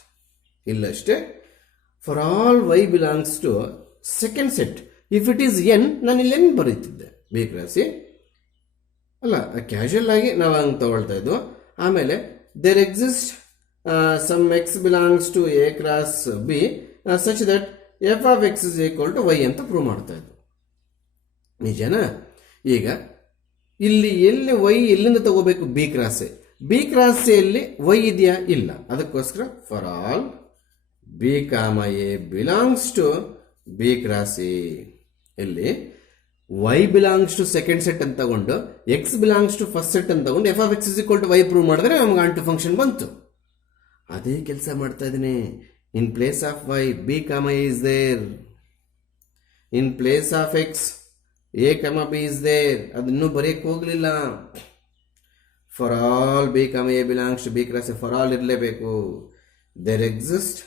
ಇಲ್ಲಷ್ಟೇ. For all y belongs to second set, if it is n, ನಾನು ಇಲ್ಲಿ ಎನ್ ಬರೀತಿದ್ದೆ, ಬಿ ಕ್ರಾಸ್ ಎ ಅಲ್ಲ, ಕ್ಯಾಶುಯಲ್ ಆಗಿ ನಾವು ಹಂಗೆ ತಗೊಳ್ತಾ ಇದ್ವು. ಆಮೇಲೆ there exist some x belongs to a cross b such that F of X is equal to Y ಅಂತ ಪ್ರೂವ್ ಮಾಡ್ತಾ ಇದ್ವು. ನಿಜನಾ? ಈಗ ಇಲ್ಲಿ ಎಲ್ಲಿ ವೈ ಎಲ್ಲಿಂದ ತಗೋಬೇಕು? B cross a. B cross ಎಲ್ಲಿ ವೈ ಇದೆಯಾ? ಇಲ್ಲ. ಅದಕ್ಕೋಸ್ಕರ for all b comma a belongs to b cross a, ಇಲ್ಲಿ y belongs to second set ಅಂತ ತಗೊಂಡು x belongs to first set ಅಂತ ತಗೊಂಡು f of X is equal to y prove ಮಾಡಿದ್ರೆ ನಮ್ಗೆ ಆನ್ ಟು ಫಂಕ್ಷನ್ ಬಂತು. ಅದೇ ಕೆಲಸ ಮಾಡ್ತಾ ಇದ್ದೀನಿ. In place of y b comma a is there, in place of x a comma b is there. ಅದನ್ನೂ ಬರೆಯಕ್ಕೆ ಹೋಗಲಿಲ್ಲ. For all b comma a belongs to b cross a, for all ಇರಲೇಬೇಕು. There exist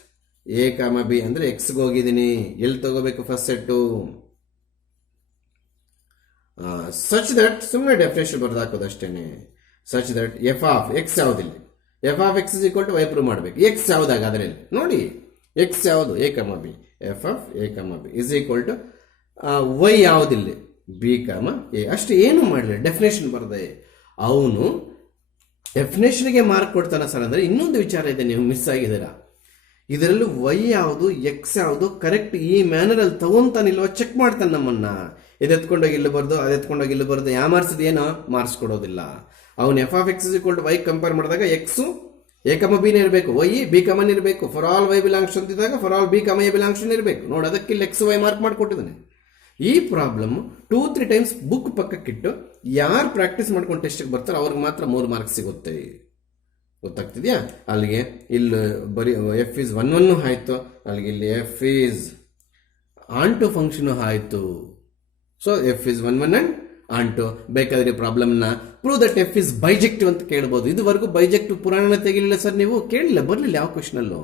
a comma b ಅಂದರೆ ಎಕ್ಸ್ಗೆ ಹೋಗಿದ್ದೀನಿ, ಎಲ್ಲಿ ತಗೋಬೇಕು? First set. Such that, ಸುಮ್ಮನೆ ಡೆಫಿನೇಷನ್ ಬರ್ದಾಕೋದು ಅಷ್ಟೇನೆ. Such that F of x ಯಾವುದಿಲ್ಲ, f of X is equal to y prove ಮಾಡಬೇಕು. ಎಕ್ಸ್ ಯಾವುದಾಗ ಅದರಲ್ಲಿ ನೋಡಿ, ಎಕ್ಸ್ ಯಾವುದು? A comma b. F of a comma b is equal to y ಯಾವುದಿಲ್ಲ? B comma a. ಅಷ್ಟು ಏನು ಮಾಡಲಿ, ಡೆಫಿನೇಷನ್ ಬರ್ದೆ. ಅವನು ಡೆಫಿನೇಷನ್ಗೆ ಮಾರ್ಕ್ ಕೊಡ್ತಾನೆ ಸರ್ ಅಂದರೆ ಇನ್ನೊಂದು ವಿಚಾರ ಇದೆ, ನೀವು ಮಿಸ್ ಆಗಿದ್ದೀರಾ. ಇದರಲ್ಲಿ ವೈ ಯಾವುದು ಎಕ್ಸ್ ಯಾವುದು ಕರೆಕ್ಟ್ ಈ ಮ್ಯಾನರಲ್ಲಿ ತಗೊಂತಾನಿಲ್ವ ಚೆಕ್ ಮಾಡ್ತಾನೆ ನಮ್ಮನ್ನ. ಇದು ಎತ್ಕೊಂಡೋಗಿ ಇಲ್ಲಿ ಬರ್ದು, ಅದು ಎತ್ಕೊಂಡೋಗಿ ಇಲ್ಲಿ ಬರ್ದು ಯಾಮಾರ್ಸಿದ ಏನೋ ಮಾರ್ಕ್ಸ್ ಕೊಡೋದಿಲ್ಲ. ಅವನು f of X is equal to y compare ಮಾಡಿದಾಗ ಎಕ್ಸು ಎ ಕಮ ಬಿನೇ ಇರಬೇಕು, ವೈ ಬಿ ಕಮನ್ ಇರಬೇಕು. ಫಾರ್ ಆಲ್ ವೈ ಬಿಲಾಂಗ್ಸ್ ಅಂತಿದ್ದಾಗ for all b comma a belongs ಇರಬೇಕು. ನೋಡಿ, ಅದಕ್ಕೆ ಇಲ್ಲಿ ಎಕ್ಸ್ ವೈ ಮಾರ್ಕ್ ಮಾಡಿಕೊಟ್ಟಿದ್ದಾನೆ. ಈ ಪ್ರಾಬ್ಲಮ್ 2-3 ಟೈಮ್ಸ್ ಬುಕ್ ಪಕ್ಕಕ್ಕಿಟ್ಟು ಯಾರು ಪ್ರಾಕ್ಟೀಸ್ ಮಾಡ್ಕೊಂಡು ಟೆಸ್ಟಿಗೆ ಬರ್ತಾರೋ ಅವ್ರಿಗೆ ಮಾತ್ರ 3 ಮಾರ್ಕ್ಸ್ ಸಿಗುತ್ತೆ. ಗೊತ್ತಾಗ್ತಿದ್ಯಾ? ಅಲ್ಲಿಗೆ ಇಲ್ಲಿ ಬರೀ ಎಫ್ ಈಸ್ 1 ಆಯಿತು, ಅಲ್ಲಿಗೆ ಇಲ್ಲಿ f is onto function ಆಯಿತು. So F is 1 and onto. ಬೇಕಾದ್ರೆ ಪ್ರಾಬ್ಲಮ್ನ prove that f is bijective ಅಂತ ಕೇಳ್ಬೋದು. ಇದುವರೆಗೂ ಬೈಜೆಕ್ಟಿವ್ ಪುರಾಣ ತೆಗಿಲಿಲ್ಲ ಸರ್, ನೀವು ಕೇಳಿಲ್ಲ, ಬರಲಿಲ್ಲ ಯಾವ ಕ್ವಶನಲ್ಲೂ.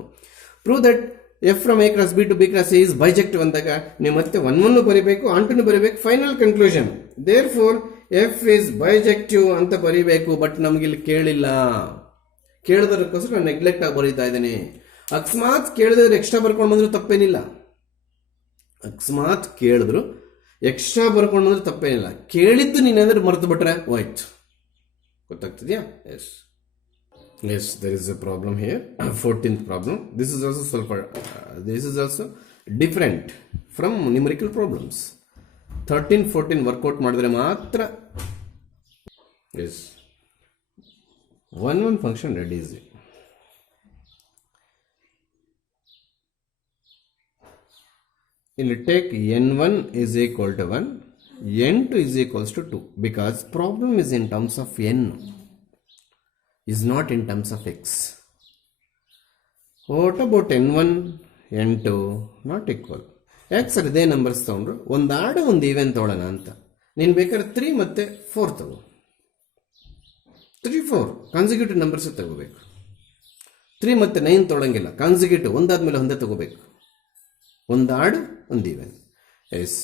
Prove that f from a cross b to b cross a is bijective ಅಂದಾಗ ನೀವು ಮತ್ತೆ 1 ಬರೀಬೇಕು, ಆನ್ ಟು ಬರೀಬೇಕು. Final conclusion therefore F is bijective ಅಂತ ಬರೀಬೇಕು. ಬಟ್ ನಮಗಿಲ್ಲಿ ಕೇಳಿಲ್ಲ. ಕೇಳಿದಕ್ಕೋಸ್ಕರ ನಾನು ನೆಗ್ಲೆಕ್ಟ್ ಆಗಿ ಬರೀತಾ ಇದ್ದೇನೆ. ಅಕಸ್ಮಾತ್ ಕೇಳಿದ್ರೆ ಎಕ್ಸ್ಟ್ರಾ ಬರ್ಕೊಂಡು ಬಂದರೂ ತಪ್ಪೇನಿಲ್ಲ. ಅಕಸ್ಮಾತ್ ಕೇಳಿದ್ರು ಎಕ್ಸ್ಟ್ರಾ ಬರ್ಕೊಂಡು ಬಂದ್ರೆ ತಪ್ಪೇನಿಲ್ಲ. ಕೇಳಿದ್ದು ನೀನೇನಾದ್ರೂ ಮರೆತು ಬಿಟ್ರೆ ಹೋಯ್ತು. ಗೊತ್ತಾಗ್ತಿದ್ಯಾ? Yes yes, there is a problem here. 14th problem. This is also different from numerical problems. 13-14 work out ಮಾಡಿದ್ರೆ ಮಾತ್ರ ಎಸ್ 1 ಫಂಕ್ಷನ್ ರೆಡಿ ಈಸಿ. ಇಲ್ಲಿ take n1 is equal to 1, n2 is equals to 2 because problem is in terms of n, is not in terms of x. What about n1, n2 not equal? x ಇದೇ numbers ತೊಗೊಂಡ್ರು ಒಂದು ಆಡು ಒಂದು even ತೊಗೊಳ್ಳೋಣ ಅಂತ. ನೀನು ಬೇಕಾದ್ರೆ 3 ಮತ್ತು 4 ತಗೋ, 3 4 ಕಾನ್ಸಿಕ್ಯೂಟಿವ್ ನಂಬರ್ಸ್ ತಗೋಬೇಕು. 3 ಮತ್ತು 9 ತೊಗೊಳಂಗಿಲ್ಲ, ಕಾನ್ಸಿಕ್ಯೂಟಿವ್ ಒಂದಾದ್ಮೇಲೆ ಒಂದೇ ತಗೋಬೇಕು. ಒಂದು ಆಡು ಒಂದು even. S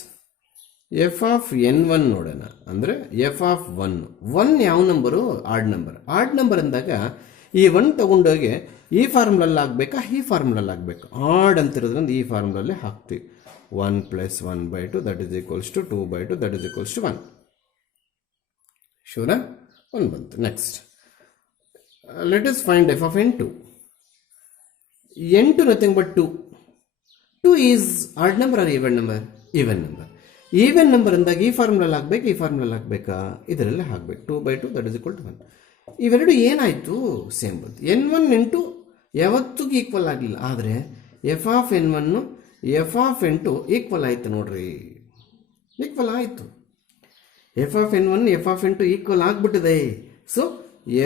F of n1 ನೋಡೋಣ. ಅಂದರೆ ಎಫ್ ಆಫ್ 1 ಯಾವ number? Odd number. Odd number ಅಂದಾಗ ಈ 1 ತಗೊಂಡೋಗಿ ಈ ಫಾರ್ಮುಲಲ್ಲಿ ಹಾಕ್ಬೇಕಾ ಈ ಫಾರ್ಮುಲಲ್ಲಿ ಹಾಕ್ಬೇಕು? ಆಡ್ ಅಂತಿರೋದ್ರಿಂದ ಈ ಫಾರ್ಮುಲಲ್ಲೇ ಹಾಕ್ತೀವಿ. 1 + 1/2 that is equals to 2/2 that is equals to 1. ಶೂರಾ? 1 ಬಂತು. Next let us find f of n2. n2 nothing but 2. 2 is odd number or even number? Even number. Even number ಅಂದಾಗ ಈ ಫಾರ್ಮುಲಲ್ಲಿ ಹಾಕ್ಬೇಕು ಈ ಫಾರ್ಮುಲಲ್ಲಿ ಹಾಕ್ಬೇಕಾ? ಇದರಲ್ಲೇ ಹಾಕ್ಬೇಕು. 2/2 that is equal to 1. ಇವೆರಡು ಏನಾಯಿತು? ಸೇಮ್ ಬಂತು. n1 n2 ಯಾವತ್ತಿಗೂ ಈಕ್ವಲ್ ಆಗಲಿಲ್ಲ. ಆದರೆ f of n1 f of n2 equal ಆಯಿತು ನೋಡ್ರಿ. ಈಕ್ವಲ್ ಆಯಿತು. F of n1 f of n2 equal ಆಗಿಬಿಟ್ಟಿದೆ. So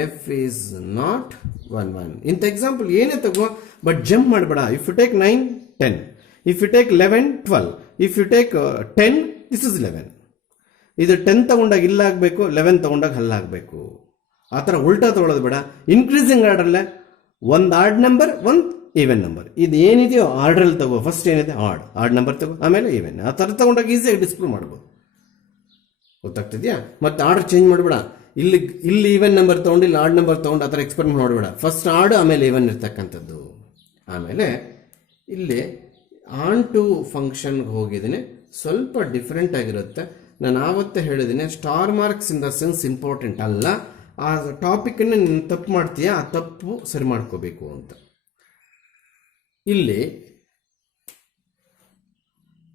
F is not 1 1. ಇಂಥ ಎಕ್ಸಾಂಪಲ್ ಏನೇ ತಗೋ, ಬಟ್ ಜಂಪ್ ಮಾಡಬೇಡ. If you take 9 10, if you take 11 12, if you take 10 this is 11. ಇದು 10 ತಗೊಂಡಾಗ ಇಲ್ಲ ಆಗಬೇಕು, 11 ತಗೊಂಡಾಗ ಹಲ್ಲ ಆಗಬೇಕು. ಆ ಥರ ಉಲ್ಟಾ ತೊಗೊಳೋದು ಬೇಡ. ಇನ್ಕ್ರೀಸಿಂಗ್ ಆರ್ಡರಲ್ಲೇ ಒಂದು ಆಡ್ ನಂಬರ್ ಒಂದು ಈವೆನ್ ನಂಬರ್, ಇದು ಏನಿದೆಯೋ ಆರ್ಡ್ರಲ್ಲಿ ತಗೋ. ಫಸ್ಟ್ ಏನಿದೆ ಆಡ್ ನಂಬರ್ ತಗೋ, ಆಮೇಲೆ ಈವೆನ್. ಆ ಥರ ತಗೊಂಡಾಗ ಈಸಿಯಾಗಿ ಡಿಸ್ಪ್ರೂವ್ ಮಾಡ್ಬೋದು. ಗೊತ್ತಾಗ್ತಿದ್ಯಾ? ಮತ್ತೆ ಆರ್ಡರ್ ಚೇಂಜ್ ಮಾಡಬೇಡ. ಇಲ್ಲಿ ಈವೆನ್ ನಂಬರ್ ತೊಗೊಂಡು ಇಲ್ಲಿ ಆಡ್ ನಂಬರ್ ತೊಗೊಂಡು ಆ ಥರ ಎಕ್ಸ್ಪೆರಿಮೆಂಟ್ ಮಾಡಬೇಡ. ಫಸ್ಟ್ ಆಡ್ ಆಮೇಲೆ ಈವೆನ್ ಇರ್ತಕ್ಕಂಥದ್ದು. ಆಮೇಲೆ ಇಲ್ಲಿ ಆನ್ ಟು ಫಂಕ್ಷನ್ಗೆ ಹೋಗಿದ್ದೀನಿ, ಸ್ವಲ್ಪ ಡಿಫ್ರೆಂಟ್ ಆಗಿರುತ್ತೆ. ನಾನು ಆವತ್ತೇ ಹೇಳಿದ್ದೀನಿ, star marks in the sense important ಅಲ್ಲ. ಆ ಟಾಪಿಕನ್ನು ನೀನು ತಪ್ಪು ಮಾಡ್ತೀಯಾ, ಆ ತಪ್ಪು ಸರಿ ಮಾಡ್ಕೋಬೇಕು ಅಂತ. ಇಲ್ಲಿ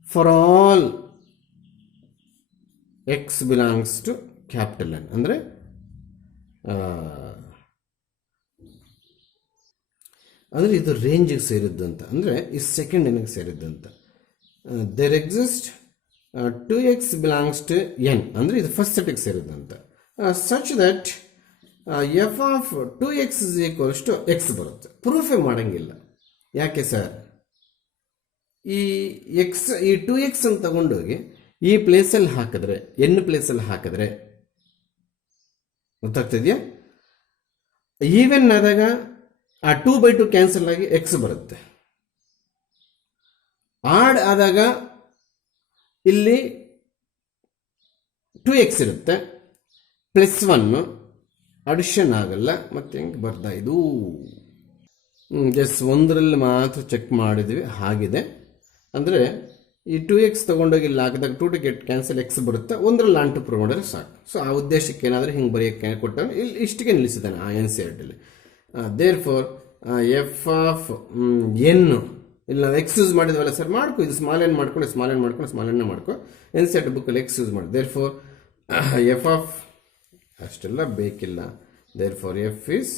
for all X belongs to capital N ಅಂದರೆ ಅಂದರೆ ಇದು ರೇಂಜಿಗೆ ಸೇರಿದ್ದು ಅಂತ, ಅಂದರೆ ಈ ಸೆಕೆಂಡ್ ಎನ್ಗೆ ಸೇರಿದ್ದು ಅಂತ. There exist 2x belongs to N ಅಂದರೆ ಇದು ಫಸ್ಟ್ ಸೆಟ್ಟಿಗೆ ಸೇರಿದ್ದು ಅಂತ. Such that F of 2x is equals to X ಬರುತ್ತೆ. ಪ್ರೂಫೇ ಮಾಡೋಂಗಿಲ್ಲ. ಯಾಕೆ ಸರ್? ಈ 2x ಅಂತ ತಗೊಂಡೋಗಿ ಈ ಪ್ಲೇಸಲ್ಲಿ ಹಾಕಿದ್ರೆ, ಎನ್ ಪ್ಲೇಸಲ್ಲಿ ಹಾಕಿದ್ರೆ, ಗೊತ್ತಾಗ್ತಿದೆಯಾ? ಈವೆನ್ ಆದಾಗ ಆ 2/2 ಕ್ಯಾನ್ಸಲ್ ಆಗಿ ಎಕ್ಸ್ ಬರುತ್ತೆ. ಆಡ್ ಆದಾಗ ಇಲ್ಲಿ 2x ಇರುತ್ತೆ, +1 ಅಡಿಷನ್ ಆಗಲ್ಲ. ಮತ್ತೆ ಹೆಂಗೆ ಬರ್ತಾ ಇದು? ಜಸ್ಟ್ ಒಂದರಲ್ಲಿ ಮಾತ್ರ ಚೆಕ್ ಮಾಡಿದ್ವಿ, ಹಾಗಿದೆ. ಅಂದರೆ ಈ 2x ತೊಗೊಂಡೋಗಿ ಇಲ್ಲಿ ಹಾಕಿದಾಗ 2 ಕ್ಯಾನ್ಸಲ್ ಎಕ್ಸ್ ಬರುತ್ತೆ, ಒಂದರಲ್ಲಿ ಆನ್ ಟು ಪ್ರೂವ್ ಮಾಡಿದ್ರೆ ಸಾಕು. ಸೊ ಆ ಉದ್ದೇಶಕ್ಕೆ ಏನಾದರೂ ಹಿಂಗೆ ಬರೆಯೋಕ್ಕೆ ಕೊಟ್ಟಾಗ ಇಲ್ಲಿ ಇಷ್ಟಿಗೆ ನಿಲ್ಲಿಸಿದ್ದಾನೆ ಆ NCERT. Therefore F of N, ಇಲ್ಲ ಎಕ್ಸ್ ಯೂಸ್ ಮಾಡಿದ್ವಲ್ಲ ಸರ್, ಮಾಡ್ಕೊ. ಇದು ಸ್ಮಾಲ್ ಎನ್ ಮಾಡ್ಕೊಂಡು ಸ್ಮಾಲ್ ಎನ್ ಮಾಡ್ಕೊಂಡು ಸ್ಮಾಲ್ ಎನ್ನ ಮಾಡ್ಕೊ. NCERT ಬುಕ್ಕಲ್ಲಿ ಎಕ್ಸ್ ಯೂಸ್ ಮಾಡಿ. ದೇರ್ ಫೋರ್ ಎಫ್ ಆಫ್ ಅಷ್ಟೆಲ್ಲ ಬೇಕಿಲ್ಲ. Therefore F is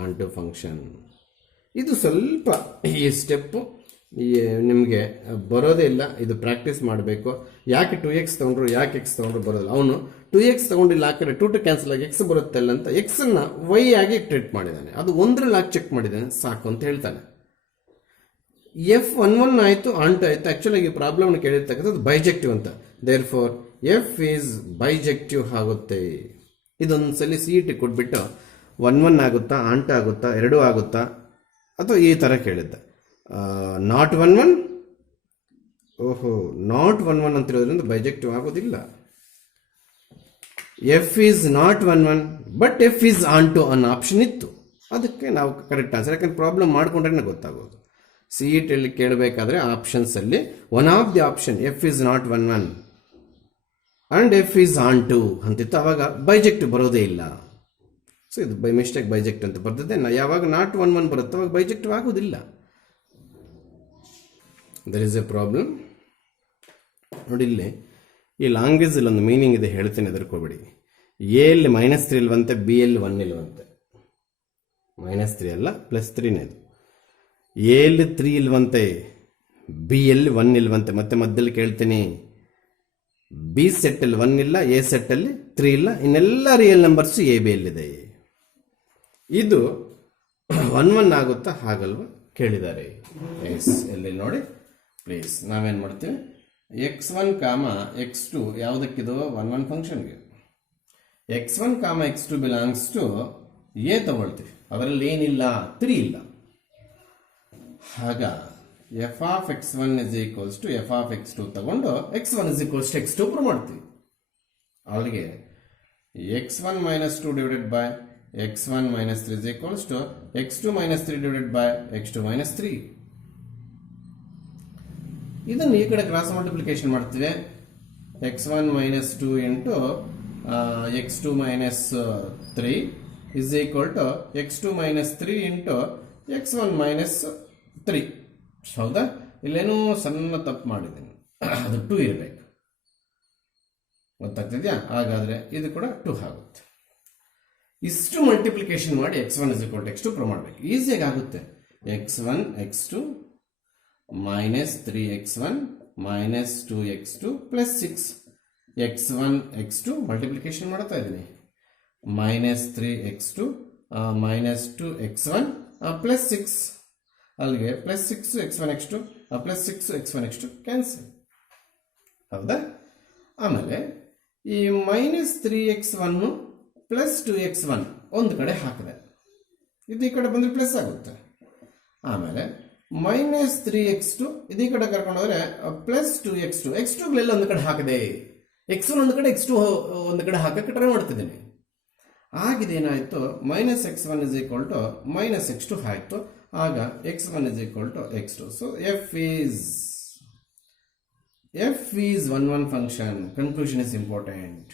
onto function. ಇದು ಸ್ವಲ್ಪ ಈ ಸ್ಟೆಪ್ಪು ನಿಮಗೆ ಬರೋದೇ ಇಲ್ಲ, ಇದು ಪ್ರಾಕ್ಟೀಸ್ ಮಾಡಬೇಕು. ಯಾಕೆ 2x ತೊಗೊಂಡ್ರು, ಯಾಕೆ ಎಕ್ಸ್ ತೊಗೊಂಡ್ರು ಬರೋದಿಲ್ಲ. ಅವನು 2x ತೊಗೊಂಡಿಲ್ಲ ಹಾಕಿದ್ರೆ 2 ಕ್ಯಾನ್ಸಲ್ ಆಗಿ ಎಕ್ಸ್ ಬರುತ್ತಲ್ಲ ಅಂತ ಎಕ್ಸನ್ನು ವೈ ಆಗಿ ಟ್ರೀಟ್ ಮಾಡಿದ್ದಾನೆ. ಅದು ಒಂದರಲ್ಲಿ ಹಾಕಿ ಚೆಕ್ ಮಾಡಿದ್ದಾನೆ, ಸಾಕು ಅಂತ ಹೇಳ್ತಾನೆ. F11 ಆಯಿತು, ಆನ್ ಟು ಆಯಿತು. ಆ್ಯಕ್ಚುಲಿ ಈ ಪ್ರಾಬ್ಲಮ್ನ ಕೇಳಿರ್ತಕ್ಕಂಥದ್ದು ಬೈಜೆಕ್ಟಿವ್ ಅಂತ. Therefore F is bijective ಆಗುತ್ತೆ. ಇದೊಂದು ಸಲ CET ಕೊಟ್ಬಿಟ್ಟು 11 ಆಗುತ್ತಾ, ಆನ್ ಟು ಆಗುತ್ತಾ, 2 ಆಗುತ್ತಾ, ಅಥವಾ ಈ ಥರ ಕೇಳಿದ್ದ. ನಾಟ್ 11, ಓಹೋ ನಾಟ್ 11 ಅಂತಿರೋದ್ರಿಂದ ಬೈಜೆಕ್ಟಿವ್ ಆಗೋದಿಲ್ಲ. F is not 11 but F is onto ಅನ್ನೋ ಆಪ್ಷನ್ ಇತ್ತು. ಅದಕ್ಕೆ ನಾವು ಕರೆಕ್ಟ್ ಆನ್ಸರ್. ಯಾಕಂದ್ರೆ ಪ್ರಾಬ್ಲಮ್ ಮಾಡ್ಕೊಂಡ್ರೆ ಗೊತ್ತಾಗೋದು. CET ಅಲ್ಲಿ ಕೇಳಬೇಕಾದ್ರೆ ಆಪ್ಷನ್ಸಲ್ಲಿ one of the option f is not 11 and f is onto ಅಂತಿತ್ತು. ಅವಾಗ ಬೈಜೆಕ್ಟಿವ್ ಬರೋದೇ ಇಲ್ಲ. ಸೊ ಇದು ಬೈ ಮಿಸ್ಟೇಕ್ ಬೈಜೆಕ್ಟ್ ಅಂತ ಬರ್ತಿದ್ದೆ. ಯಾವಾಗ ನಾಟ್ 11 ಬರುತ್ತೆ ಅವಾಗ ಬೈಜೆಕ್ಟಿವ್ ಆಗೋದಿಲ್ಲ. There is a problem. ನೋಡಿ ಇಲ್ಲಿ ಈ ಲ್ಯಾಂಗ್ವೇಜ್ ಒಂದು ಮೀನಿಂಗ್ ಇದೆ, ಹೇಳ್ತೇನೆ, ಎದುರ್ಕೋಬೇಡಿ. ಎಲ್ಲಿ -3 ಇಲ್ವಂತೆ, ಬಿ ಎಲ್ಲಿ 1 ಇಲ್ವಂತೆ. -3 ಅಲ್ಲ +3ನೇ ಇದು. ಎಲ್ಲಿ 3 ಇಲ್ವಂತೆ, ಬಿ ಯಲ್ಲಿ 1 ಇಲ್ವಂತೆ. ಮತ್ತೆ ಮಧ್ಯದಲ್ಲಿ ಕೇಳ್ತೀನಿ, ಬಿ ಸೆಟ್ಟಲ್ಲಿ 1 ಇಲ್ಲ, ಎ ಸೆಟ್ಟಲ್ಲಿ 3 ಇಲ್ಲ, ಇನ್ನೆಲ್ಲ ರಿಯಲ್ ನಂಬರ್ಸು ಎ ಬಿ ಯಲ್ಲಿದೆ. ಇದು 1 1 ಆಗುತ್ತಾ? ಹಾಗಲ್ವ ಕೇಳಿದ್ದಾರೆ. ಎಸ್, ಎಲ್ಲಿ ನೋಡಿ ಪ್ಲೀಸ್. ನಾವೇನು ಮಾಡ್ತೀವಿ, x1, x2 ಯಾವುದಕ್ಕಿದು? 1 1 ಫಂಕ್ಷನ್ಗೆ. x1, x2 belongs to A ತಗೊಳ್ತೀವಿ. ಅದರಲ್ಲಿ ಏನಿಲ್ಲ? 3 ಇಲ್ಲ. ಆಗ F of x1 is equals to F of x2 ತಗೊಂಡು x1 is equals to x2 prove ಮಾಡ್ತೀವಿ. ಅಲ್ಲಿಗೆ x1 minus 2 divided by x1 minus 3 is equals to x2 minus 3 divided by x2 minus 3. ಇದನ್ನು ಈ ಕಡೆ ಕ್ರಾಸ್ ಮಲ್ಟಿಪ್ಲಿಕೇಶನ್ ಮಾಡ್ತೀವಿ. x1 minus 2 into x2 minus 3 is equal to x2 minus 3 into x1 minus 3. ಹೌದಾ? ಇಲ್ಲೇನೋ ಸಣ್ಣ ತಪ್ಪು ಮಾಡಿದ್ದೀನಿ, ಅದು 2 ಇರಬೇಕು. ಗೊತ್ತಾಗ್ತಿದ್ಯಾ? ಹಾಗಾದ್ರೆ ಇದು ಕೂಡ 2 ಆಗುತ್ತೆ. ಇಷ್ಟು ಮಲ್ಟಿಪ್ಲಿಕೇಶನ್ ಮಾಡಿ x1 is equal to x2 prove ಮಾಡಬೇಕು. ಈಸಿಯಾಗಿ ಆಗುತ್ತೆ. x1 x2 minus 3x1 minus 2x2 plus 6. x1 x2 multiplication ಮಾಡ್ತಾ ಇದ್ದೀನಿ. Minus 3x2 minus 2x1 plus 6. ಅಲ್ಲಿಗೆ plus 6 x1 x2 plus 6 x1 x2 cancel. ಹೌದಾ? ಆಮೇಲೆ ಈ ಮೈನಸ್ 3x1 ಪ್ಲಸ್ 2x1 ಒಂದು ಕಡೆ ಹಾಕಿದೆ, ಇದು ಈ ಕಡೆ ಬಂದರೆ ಪ್ಲಸ್ ಆಗುತ್ತೆ. ಆಮೇಲೆ ಮೈನಸ್ 3x2 ಇದು ಈ ಕಡೆ ಕರ್ಕೊಂಡು ಹೋದರೆ ಪ್ಲಸ್ 2x2. x2ಗಳೆಲ್ಲ ಒಂದು ಕಡೆ ಹಾಕಿದೆ, x1 ಒಂದು ಕಡೆ x2 ಒಂದು ಕಡೆ ಹಾಕಕ್ಕೆ ಟ್ರೈ ಮಾಡ್ತಿದ್ದೀನಿ. ಆಗಿದೇನಾಯಿತು, minus x1 is equal to minus x2 ಆಯಿತು. ಆಗ x1 is equal to x2. So F is 1 1 function. Conclusion is important.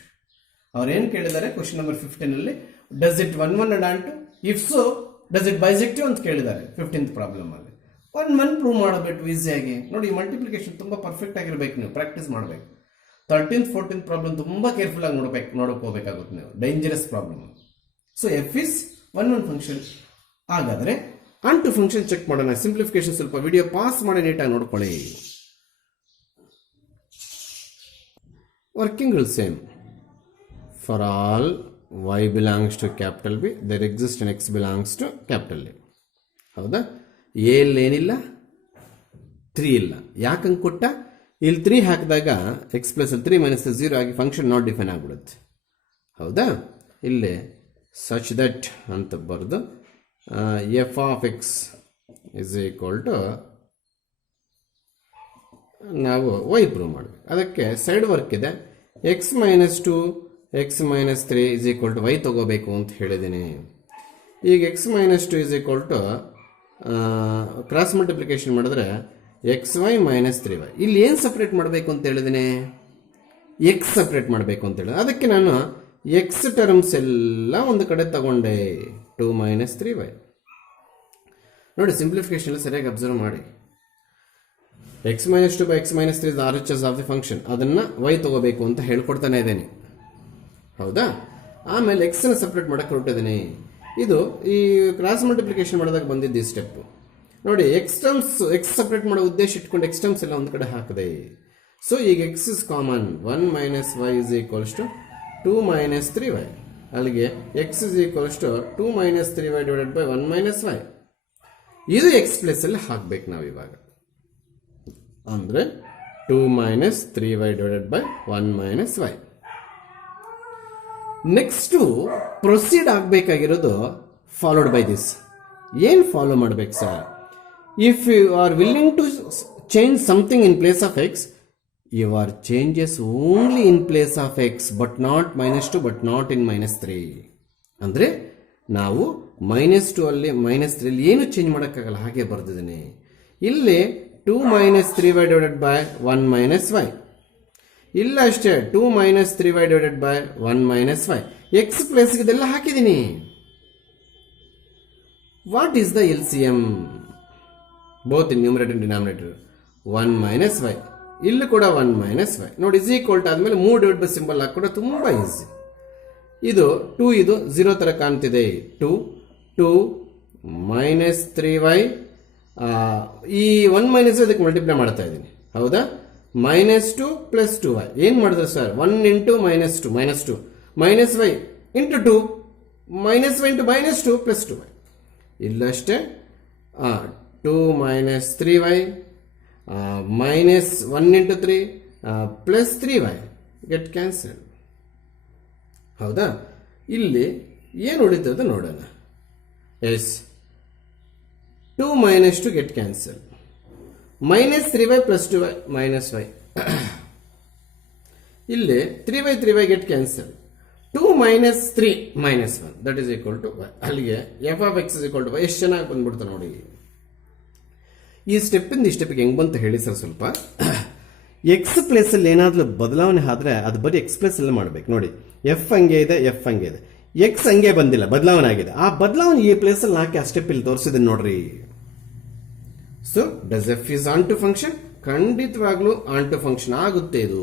ಅವ್ರು ಏನು ಕೇಳಿದ್ದಾರೆ ಕ್ವಶನ್ ನಂಬರ್ 15 ಅಲ್ಲಿ, ಡಸ್ ಇಟ್ 1 1 ಅಡಾಂಟ್? If so does it bijective ಅಂತ ಕೇಳಿದ್ದಾರೆ 15th ಪ್ರಾಬ್ಲಮ್ ಅಲ್ಲಿ. 1 1 ಪ್ರೂವ್ ಮಾಡಬೇಕು ಈಸಿಯಾಗಿ. ನೋಡಿ, ಮಲ್ಟಿಪ್ಲಿಕೇಶನ್ ತುಂಬಾ ಪರ್ಫೆಕ್ಟ್ ಆಗಿರ್ಬೇಕು, ನೀವು ಪ್ರಾಕ್ಟೀಸ್ ಮಾಡಬೇಕು. 13th 14th ಪ್ರಾಬ್ಲಮ್ ತುಂಬಾ ಕೇರ್ಫುಲ್ ಆಗಿ ನೋಡ್ಕೋಬೇಕಾಗುತ್ತೆ ನೀವು, dangerous problem. So f is 1 1 function. ಹಾಗಾದ್ರೆ ಅಂಟು ಫಂಕ್ಷನ್ ಚೆಕ್ ಮಾಡೋಣ. ಸಿಂಪ್ಲಿಫಿಕೇಶನ್ ಸ್ವಲ್ಪ ವಿಡಿಯೋ ಪಾಸ್ ಮಾಡಿ ನೀಟಾಗಿ ನೋಡ್ಕೊಳ್ಳಿ. Working rule same. For all y belongs to capital B there exist and x belongs to capital A. ಹೌದಾ? ಎ ಅಲ್ಲಿ ಏನಿಲ್ಲ, 3 ಇಲ್ಲ. ಯಾಕಂಗೆ ಕೊಟ್ಟ? ಇಲ್ಲಿ 3 ಹಾಕಿದಾಗ x ಪ್ಲಸ್ 3 ಮೈನಸ್ 0 ಆಗಿ ಫಂಕ್ಷನ್ ನಾಟ್ ಡಿಫೈನ್ ಆಗಿಬಿಡುತ್ತೆ. ಹೌದಾ? ಇಲ್ಲೇ ಸಚ್ ದಟ್ ಅಂತ ಬರೆದು F of X is equal to ನಾವು y ಪ್ರೂವ್ ಮಾಡಬೇಕು. ಅದಕ್ಕೆ ಸೈಡ್ ವರ್ಕ್ ಇದೆ. x minus 2 x minus 3 is equal to y ತಗೋಬೇಕು ಅಂತ ಹೇಳಿದ್ದೀನಿ. ಈಗ x minus 2 is equal to cross multiplication ಮಾಡಿದ್ರೆ xy ಮೈನಸ್ 3y. ಇಲ್ಲಿ ಏನು ಸಪ್ರೇಟ್ ಮಾಡಬೇಕು ಅಂತ ಹೇಳಿದ್ದೀನಿ? x ಸಪ್ರೇಟ್ ಮಾಡಬೇಕು ಅಂತ ಹೇಳಿದ್ರೆ ಅದಕ್ಕೆ ನಾನು x ಟರ್ಮ್ಸ್ ಎಲ್ಲ ಒಂದು ಕಡೆ ತಗೊಂಡೆ. 2 ಮೈನಸ್ 3y. ನೋಡಿ, ಸಿಂಪ್ಲಿಫಿಕೇಶನ್ ಸರಿಯಾಗಿ ಅಬ್ಸರ್ವ್ ಮಾಡಿ. x minus 2 by x minus 3 R H S of the function. ಅದನ್ನು y ತಗೋಬೇಕು ಅಂತ ಹೇಳ್ಕೊಡ್ತಾನೆ ಇದ್ದೇನೆ. ಹೌದಾ? ಆಮೇಲೆ x ನ ಸಪ್ರೇಟ್ ಮಾಡಕ್ಕೆ ಹೊರಟಿದ್ದೀನಿ. ಇದು ಈ ಕ್ರಾಸ್ ಮಲ್ಟಿಪ್ಲಿಕೇಶನ್ ಮಾಡಿದಾಗ ಬಂದಿದ್ದು ಈ ಸ್ಟೆಪ್. ನೋಡಿ, x ಸಪ್ರೇಟ್ ಮಾಡೋ ಉದ್ದೇಶ ಇಟ್ಕೊಂಡು x ಟರ್ಮ್ಸ್ ಎಲ್ಲ ಒಂದು ಕಡೆ ಹಾಕಿದೆ. ಸೊ ಈಗ x is common. 1 minus y is equals to 2 minus 3y. ಅಲ್ಲಿಗೆ x is equals to 2 minus 3y divided by 1 minus y. ಇದು x ಪ್ಲೇಸ್ ಅಲ್ಲಿ ಹಾಕ್ಬೇಕು ನಾವು ಇವಾಗ. ಅಂದ್ರೆ 2 minus 3y divided by 1 minus y. Next proceed ಆಗಬೇಕಾಗಿರೋದು followed by this. ಏನು follow ಮಾಡ್ಬೇಕು sir? If you are willing to change something in place of x, your changes only in place of x but not minus 2 but not in minus 3. ಅಂದರೆ ನಾವು -2 ಅಲ್ಲಿ -3 ಅಲ್ಲಿ ಏನು change ಮಾಡೋಕ್ಕಾಗಲ್ಲ, ಹಾಗೆ ಬರ್ದಿದ್ದೀನಿ. ಇಲ್ಲಿ 2 minus 3y divided by 1 minus y. ಇಲ್ಲ ಅಷ್ಟೇ, 2 minus 3y divided by 1 minus y. X place ಇದೆಲ್ಲ ಹಾಕಿದ್ದೀನಿ. What is the LCM? Both in numerator and denominator. 1 minus y. ಇಲ್ಲಿ ಕೂಡ 1 ಮೈನಸ್ y. ನೋಡಿ, ಇಸ್ ಈಕ್ವಲ್ ಟು ಆದಮೇಲೆ 3 ಡಿವೈಡ್ ಬೈ ಸಿಂಬಲ್ ಹಾಕಿ ತುಂಬ easy. ಇದು 2 ಇದು 0 ತರ ಕಾಣ್ತಿದೆ. 2 ಮೈನಸ್ 3y ಈ 1 ಮೈನಸ್ ಅದಕ್ಕೆ ಮಲ್ಟಿಪ್ಲೈ ಮಾಡ್ತಾ ಇದ್ದೀನಿ, ಹೌದಾ? -2 + 2y ಏನು ಮಾಡಿದ್ರೆ ಸರ್? 1 × -2 -2 -y × 2 -y × -2 + 2y. ಇಲ್ಲಷ್ಟೇ 2 - 3y -1 × 3 + 3y ಗೆಟ್ ಕ್ಯಾನ್ಸಲ್, ಹೌದಾ? ಇಲ್ಲಿ ಏನು ಉಳಿತದೆ ನೋಡೋಣ. Yes 2 - 2 get cancel, -3y + 2y -y. ಇಲ್ಲಿ 3y 3y get cancel, 2 - 3 - 1 that is equal to y. ಅಲ್ಲಿಗೆ f(x) = y ಎಷ್ಟು ಚೆನ್ನಾಗಿ ಬಂದ್ಬಿಡ್ತು ನೋಡಿ. ಈ ಸ್ಟೆಪ್ಪಿಂದ ಈ ಸ್ಟೆಪ್ಪಿಗೆ ಹೆಂಗೆ ಬಂತು ಹೇಳಿ ಸರ್ ಸ್ವಲ್ಪ. ಎಕ್ಸ್ ಪ್ಲೇಸಲ್ಲಿ ಏನಾದರೂ ಬದಲಾವಣೆ ಆದರೆ ಅದು ಬರೀ ಎಕ್ಸ್ ಪ್ಲೇಸಲ್ಲಿ ಮಾಡಬೇಕು ನೋಡಿ. ಎಫ್ ಹಂಗೆ ಇದೆ, ಎಫ್ ಹಂಗೆ ಇದೆ, ಎಕ್ಸ್ ಹಂಗೆ ಬಂದಿಲ್ಲ, ಬದಲಾವಣೆ ಆಗಿದೆ. ಆ ಬದಲಾವಣೆ ಈ ಪ್ಲೇಸಲ್ಲಿ ಹಾಕಿ ಆ ಸ್ಟೆಪ್ ಇಲ್ಲಿ ತೋರಿಸಿದ್ದೀನಿ ನೋಡ್ರಿ. So does F is onto function? ಖಂಡಿತವಾಗ್ಲೂ ಆನ್ ಟು ಫಂಕ್ಷನ್ ಆಗುತ್ತೆ. ಇದು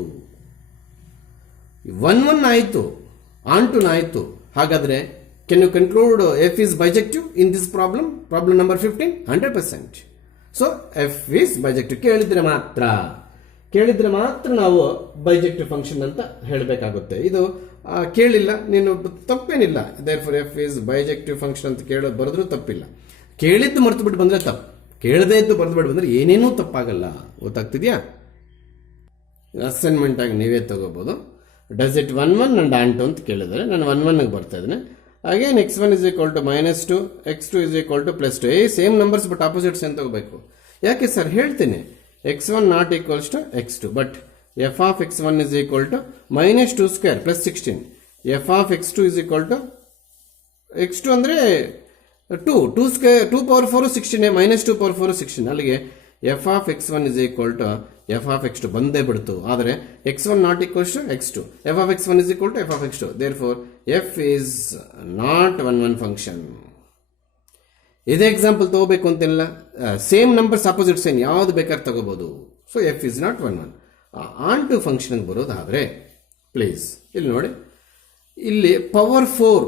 1 ಆಯಿತು, ಆನ್ ಟು ಆಯಿತು. ಹಾಗಾದ್ರೆ can you conclude F is bijective in this problem number 15? 100%. So F is bijective. ಕೇಳಿದ್ರೆ ಮಾತ್ರ ನಾವು ಬೈಜೆಕ್ಟಿವ್ ಫಂಕ್ಷನ್ ಅಂತ ಹೇಳಬೇಕಾಗುತ್ತೆ. ಇದು ಕೇಳಿಲ್ಲ, ನೀನು ತಪ್ಪೇನಿಲ್ಲ. Therefore F is bijective function ಅಂತ ಕೇಳೋದು ಬರೆದ್ರೂ ತಪ್ಪಿಲ್ಲ. ಕೇಳಿದ್ದು ಮರೆತು ಬಿಟ್ಟು ಬಂದ್ರೆ ತಪ್ಪು, ಕೇಳದೇ ಇದ್ದು ಬರೆದು ಬಿಟ್ಟು ಬಂದ್ರೆ ಏನೇನೂ ತಪ್ಪಾಗಲ್ಲ. ಗೊತ್ತಾಗ್ತಿದ್ಯಾ? ಅಸೈನ್ಮೆಂಟ್ ಆಗಿ ನೀವೇ ತಗೋಬಹುದು. Does it 1 1 and onto ಅಂತ ಕೇಳಿದರೆ ನಾನು 1 1 ಬರ್ತಾ ಇದ್ದೇನೆ. Again x1 = -2, x2 = +2. Same numbers but opposites ಅಂತ ತಗೋಬೇಕು. ಯಾಕೆ ಸರ್? ಹೇಳ್ತೀನಿ. x1 ≠ x2, but f of x1 is equal to -2² + 16. f of x2 is equal to x2 ಅಂದರೆ 2 ಪವರ್ 4 16, -2 ಪವರ್ 4 16. ಅಲ್ಲಿಗೆ f of x1 is equal to f of x2 ಬಂದೇ ಬಿಡ್ತು. ಆದರೆ x1 ≠ x2, f of x1 is equal to f of x2. therefore f is not 1 1 function. ಇದೇ example ತಗೋಬೇಕು ಅಂತಿಲ್ಲ. Same numbers opposite sign ಯಾವ್ದು ಬೇಕಾದ್ರೆ ತಗೋಬಹುದು. So f is not 1 1. Onto function ಬರೋದಾದ್ರೆ ಪ್ಲೀಸ್ ಇಲ್ಲಿ ನೋಡಿ, ಇಲ್ಲಿ ಪವರ್ 4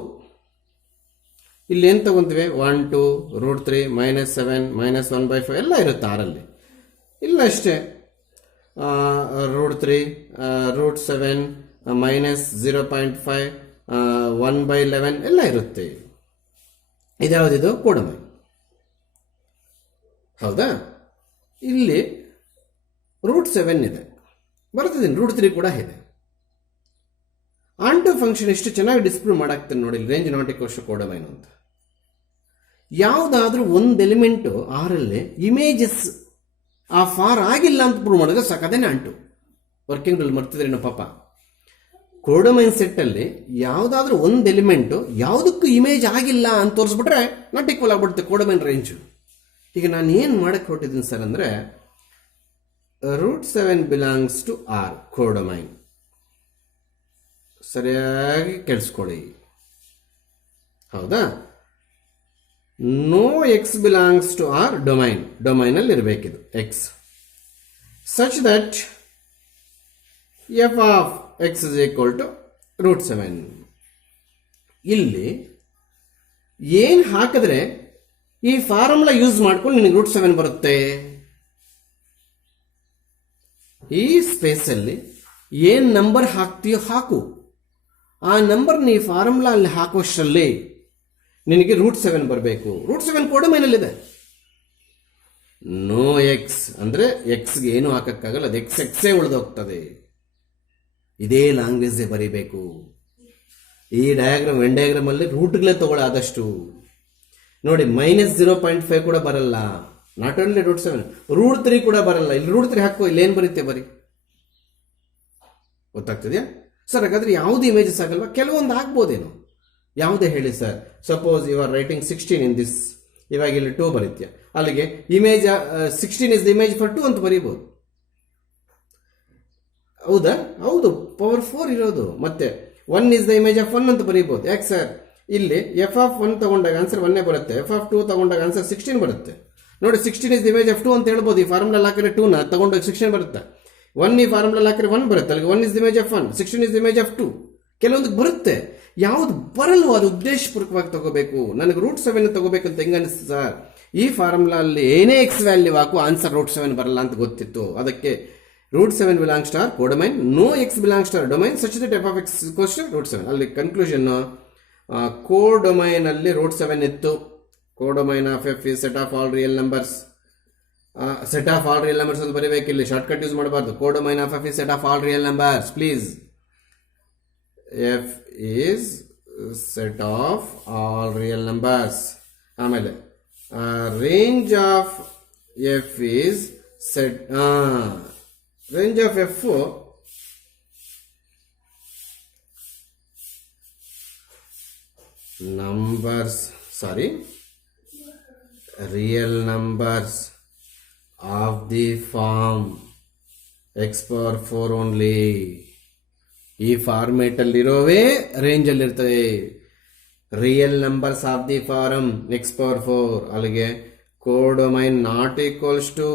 ಇಲ್ಲಿ ಏನು ತಗೊಂತೀವಿ? 1 2 √3 -7 -1/5 ಎಲ್ಲ ಇರುತ್ತೆ ಆರಲ್ಲಿ. ಇಲ್ಲ ಅಷ್ಟೇ √3 √7 -0.5 1/11 ಎಲ್ಲ ಇರುತ್ತೆ. ಇದ್ಯಾವುದಿದು? ಕೋಡಮೈ, ಹೌದಾ? ಇಲ್ಲಿ √7 ಇದೆ, ಬರ್ತಿದ್ದೀನಿ. √3 ಕೂಡ ಇದೆ. ಆನ್ ಟು ಫಂಕ್ಷನ್ ಎಷ್ಟು ಚೆನ್ನಾಗಿ ಡಿಸ್ಪ್ಲೇ ಮಾಡಾಕ್ತೇನೆ ನೋಡಿ. ರೇಂಜ್ ನಾಟ್ ಈಕ್ವಲ್ಸ್ ಟು ಕೋಡಮೈನ್ ಅಂತ. ಯಾವುದಾದ್ರೂ ಒಂದು ಎಲಿಮೆಂಟ್ ಆರಲ್ಲಿ ಇಮೇಜಸ್ ಆ ಫಾರ್ ಆಗಿಲ್ಲ ಅಂತ ಪ್ರೂವ್ ಮಾಡಿದ್ರೆ ಸಾಕು, ಅದೇನೆ ಆನ್ ಟು. ವರ್ಕಿಂಗ್ ರೂಲ್ ಮರ್ತಿದ್ರೇನೋ ಪಾಪ. ಕೋಡಮೈನ್ ಸೆಟ್ಟಲ್ಲಿ ಯಾವುದಾದ್ರೂ ಒಂದು ಎಲಿಮೆಂಟು ಯಾವುದಕ್ಕೂ ಇಮೇಜ್ ಆಗಿಲ್ಲ ಅಂತ ತೋರಿಸ್ಬಿಟ್ರೆ ನಾಟ್ ಈಕ್ವಲ್ ಆಗ್ಬಿಡುತ್ತೆ ಕೋಡಮೈನ್ ರೇಂಜು. ಈಗ ನಾನು ಏನು ಮಾಡಕ್ಕೆ ಹೊರಟಿದ್ದೀನಿ ಸರ್ ಅಂದರೆ, √7 ಬಿಲಾಂಗ್ಸ್ ಟು ಆರ್ ಕೋಡಮೈನ್. ಸರಿಯಾಗಿ ಕೇಳಿಸ್ಕೊಳ್ಳಿ, ಹೌದಾ? No x belongs to r ಡೊಮೈನಲ್ಲಿ ಇರಬೇಕಿದು x, such that F of X is equal to √7. ಇಲ್ಲಿ ಏನು ಹಾಕಿದ್ರೆ ಈ ಫಾರ್ಮುಲಾ ಯೂಸ್ ಮಾಡ್ಕೊಂಡು ನಿನಗೆ √7 ಬರುತ್ತೆ. ಈ ಸ್ಪೇಸಲ್ಲಿ ಏನು ನಂಬರ್ ಹಾಕ್ತೀಯೋ ಹಾಕು, ಆ ನಂಬರ್ ನೀ ಫಾರ್ಮುಲಾ ಅಲ್ಲಿ ಹಾಕುವಷ್ಟರಲ್ಲಿ ನಿನಗೆ √7 ಬರಬೇಕು. √7 ಕೋಡಮೈನಲ್ಲಿದೆ. ನೋ ಎಕ್ಸ್ ಅಂದರೆ ಎಕ್ಸ್ಗೆ ಏನು ಹಾಕಕ್ಕಾಗಲ್ಲ, ಅದು ಎಕ್ಸೇ ಉಳಿದೋಗ್ತದೆ. ಇದೇ ಲ್ಯಾಂಗ್ವೇಜೇ ಬರೀಬೇಕು. ಈ ಡಯಾಗ್ರಾಮ್ ವೆನ್ ಡಯಾಗ್ರಾಮ್ ಅಲ್ಲಿ ರೂಟ್ಗಳೇ ತಗೊಳ್ಳ ಆದಷ್ಟು ನೋಡಿ. -0.5 ಕೂಡ ಬರಲ್ಲ. ನಾಟ್ ಓನ್ಲಿ √7, √3 ಕೂಡ ಬರಲ್ಲ. ಇಲ್ಲಿ √3 ಹಾಕೋ, ಇಲ್ಲಿ ಏನು ಬರುತ್ತೆ ಬರೀ. ಗೊತ್ತಾಗ್ತದೆಯಾ ಸರ್? ಹಾಗಾದ್ರೆ ಯಾವ್ದು ಇಮೇಜಸ್ ಆಗಲ್ವಾ? ಕೆಲವೊಂದು ಆಗ್ಬೋದೇನು? ಯಾವುದೇ ಹೇಳಿ sir. Suppose you are writing 16 in this, ಇವಾಗ ಇಲ್ಲಿ 2 ಬರೀತ್ಯ, ಅಲ್ಲಿಗೆ image 16 is the image for 2 ಅಂತ ಬರೀಬಹುದು. ಹೌದಾ? ಹೌದು, ಪವರ್ 4 ಇರೋದು. ಮತ್ತೆ 1 ಇಸ್ ದ ಇಮೇಜ್ ಆಫ್ 1 ಅಂತ ಬರೀಬಹುದು. ಯಾಕೆ ಸರ್? ಇಲ್ಲಿ ಎಫ್ ಆಫ್ 1 ತಗೊಂಡಾಗ ಆನ್ಸರ್ 1 ಬರುತ್ತೆ, ಎಫ್ ಆಫ್ 2 ತಗೊಂಡಾಗ ಆನ್ಸರ್ 16 ಬರುತ್ತೆ. ನೋಡಿ, 16 ಇಸ್ ದ ಇಮೇಜ್ ಆಫ್ 2 ಅಂತ ಹೇಳ್ಬೋದು. ಈ ಫಾರ್ಮುಲಾ ಹಾಕಿದ್ರೆ 2ನ ತಗೊಂಡಾಗ 16 ಬರುತ್ತೆ. 1 ಈ ಫಾರ್ಮುಲಾ ಹಾಕಿದ್ರೆ 1 ಬರುತ್ತೆ, ಅಲ್ಲಿಗೆ 1 is the image of 1, 16 is the image of 2. ಕೆಲವೊಂದು ಬರುತ್ತೆ. ಯಾವ್ದು ಬರಲ್ವೋ ಅದು ಉದ್ದೇಶಪೂರ್ವಕವಾಗಿ ತಗೋಬೇಕು. ನನಗೆ √7 ತಗೋಬೇಕಂತ ಹೆಂಗ ಅನಿಸ್ತು ಸರ್, ಈ ಫಾರ್ಮುಲಾ ಅಲ್ಲಿ ಏನೇ ಎಕ್ಸ್ ವ್ಯಾಲ್ಯೂ ಹಾಕು ಆನ್ಸರ್ √7 ಬರಲ್ಲ ಅಂತ ಗೊತ್ತಿತ್ತು. ಅದಕ್ಕೆ √7 belongs to r codomain, no x belongs to r domain such that f of x equals to √7. ಅಲ್ಲಿ ಕನ್ಕ್ಲೂಷನ್ ಕೋಡೊಮೈನ್ ಅಲ್ಲಿ √7 ಇತ್ತು. Codomain of f is set of all real numbers. Set of all real numbers ಅಂತ ಬರೀಬೇಕು, ಇಲ್ಲಿ shortcut use ಮಾಡಬಾರ್ದು. Codomain of f is set of all real numbers please. F is set of all real numbers. ಆಮೇಲೆ range of f is set, range of f numbers, sorry, real numbers of the form x power 4 only. ಈ format ಅಲ್ಲಿರೋವೇ range ಅಲ್ಲಿ ಇರ್ತದೆ. Real numbers of the form x power 4. ಅಲ್ಲಿಗೆ codomain not equals to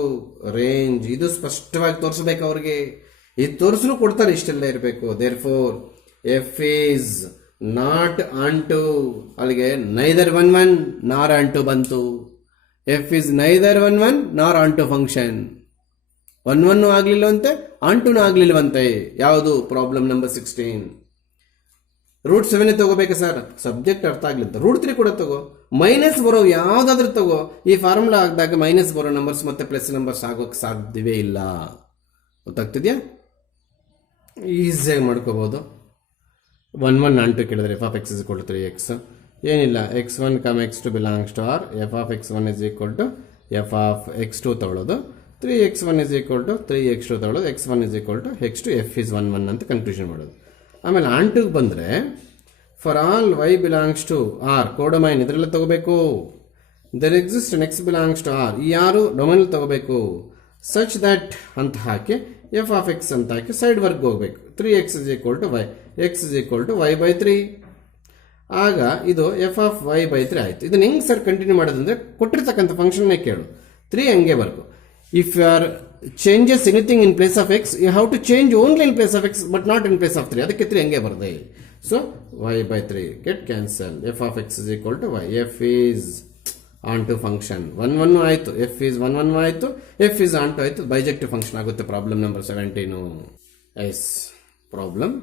range, ಇದು ಸ್ಪಷ್ಟವಾಗಿ ತೋರಿಸ್ಬೇಕು ಅವ್ರಿಗೆ. ಇದು ತೋರಿಸ್ಲು ಕೊಡ್ತಾರೆ, ಇಷ್ಟೆಲ್ಲ ಇರಬೇಕು. Therefore F is not onto, ಅಲ್ಲಿಗೆ ನೈದರ್ 1 1 ನಾರ್ ಆನ್ಟು ಬಂತು. ಎಫ್ ಇಸ್ ನೈದರ್ 1 1 ನಾರ್ ಆನ್ಟು ಫಂಕ್ಷನ್. 1 1 ಆಗ್ಲಿಲ್ಲವಂತೆ, ಆನ್ಟುನೂ ಆಗ್ಲಿಲ್ವಂತೆ. ಯಾವುದು ಪ್ರಾಬ್ಲಮ್ ನಂಬರ್ 16. √7 ತಗೋಬೇಕು ಸರ್, ಸಬ್ಜೆಕ್ಟ್ ಅರ್ಥ ಆಗ್ಲಿಂತ. √3 ಕೂಡ ತಗೋ, ಮೈನಸ್ ಬರೋ ಯಾವ್ದಾದ್ರು ತಗೋ. ಈ ಫಾರ್ಮುಲಾ ಆಗಿದಾಗ ಮೈನಸ್ ಬರೋ ನಂಬರ್ಸ್ ಮತ್ತೆ ಪ್ಲಸ್ ನಂಬರ್ಸ್ ಆಗೋಕೆ ಸಾಧ್ಯವೇ ಇಲ್ಲ. ಗೊತ್ತಾಗ್ತಿದ್ಯಾ? ಈಸಿಯಾಗಿ ಮಾಡ್ಕೋಬಹುದು. 1 1 ಆನ್ಟು ಕೇಳಿದ್ರೆ f of x is equal to 3x. ಏನಿಲ್ಲ, x1, x2 belongs to r. f of x1 is equal to f of x2 ತಗೊಳ್ಳೋದು, 3x1 is equal to 3x2 ತಗೊಳ್ಳೋದು, x1 is equal to x2, f is 1 1 ಅಂತ conclusion ಮಾಡೋದು. ಆಮೇಲೆ ಆನ್ಟುಗೆ ಬಂದರೆ for all y belongs to r, codomain ಇದರೆಲ್ಲ ತಗೋಬೇಕು. There exist an x belongs to r, ಈ ಯಾರು ಡೊಮೈನ್ ತಗೋಬೇಕು. ಸಚ್ ದಟ್ ಅಂತ ಹಾಕಿ f of x ಅಂತ ಹಾಕಿ ಸೈಡ್ ವರ್ಕ್ ಹೋಗ್ಬೇಕು. 3x is equal to y, x is equal to y by 3. ಆಗ ಇದು f of y by 3 ಆಯಿತು. ಇದನ್ನ ಹೆಂಗೆ ಸರ್ ಕಂಟಿನ್ಯೂ ಮಾಡೋದಂದ್ರೆ ಕೊಟ್ಟಿರ್ತಕ್ಕಂಥ ಫಂಕ್ಷನ್ನೇ ಕೇಳು. 3 ಹಂಗೆ ಬರ್ಕು. If you are changes anything in place of X, you have to change only in place of x but not in place of 3. ಅದಕ್ಕೆ 3 ಹಂಗೆ ಬರ್ದೆ. So y by 3 get cancel. f of x is equal to y. f is onto function 1 1 ಆಯಿತು, f is 1 1 ಆಯಿತು, f is onto ಆಯಿತು, bijective function ಆಗುತ್ತೆ. Problem number 17. Yes, problem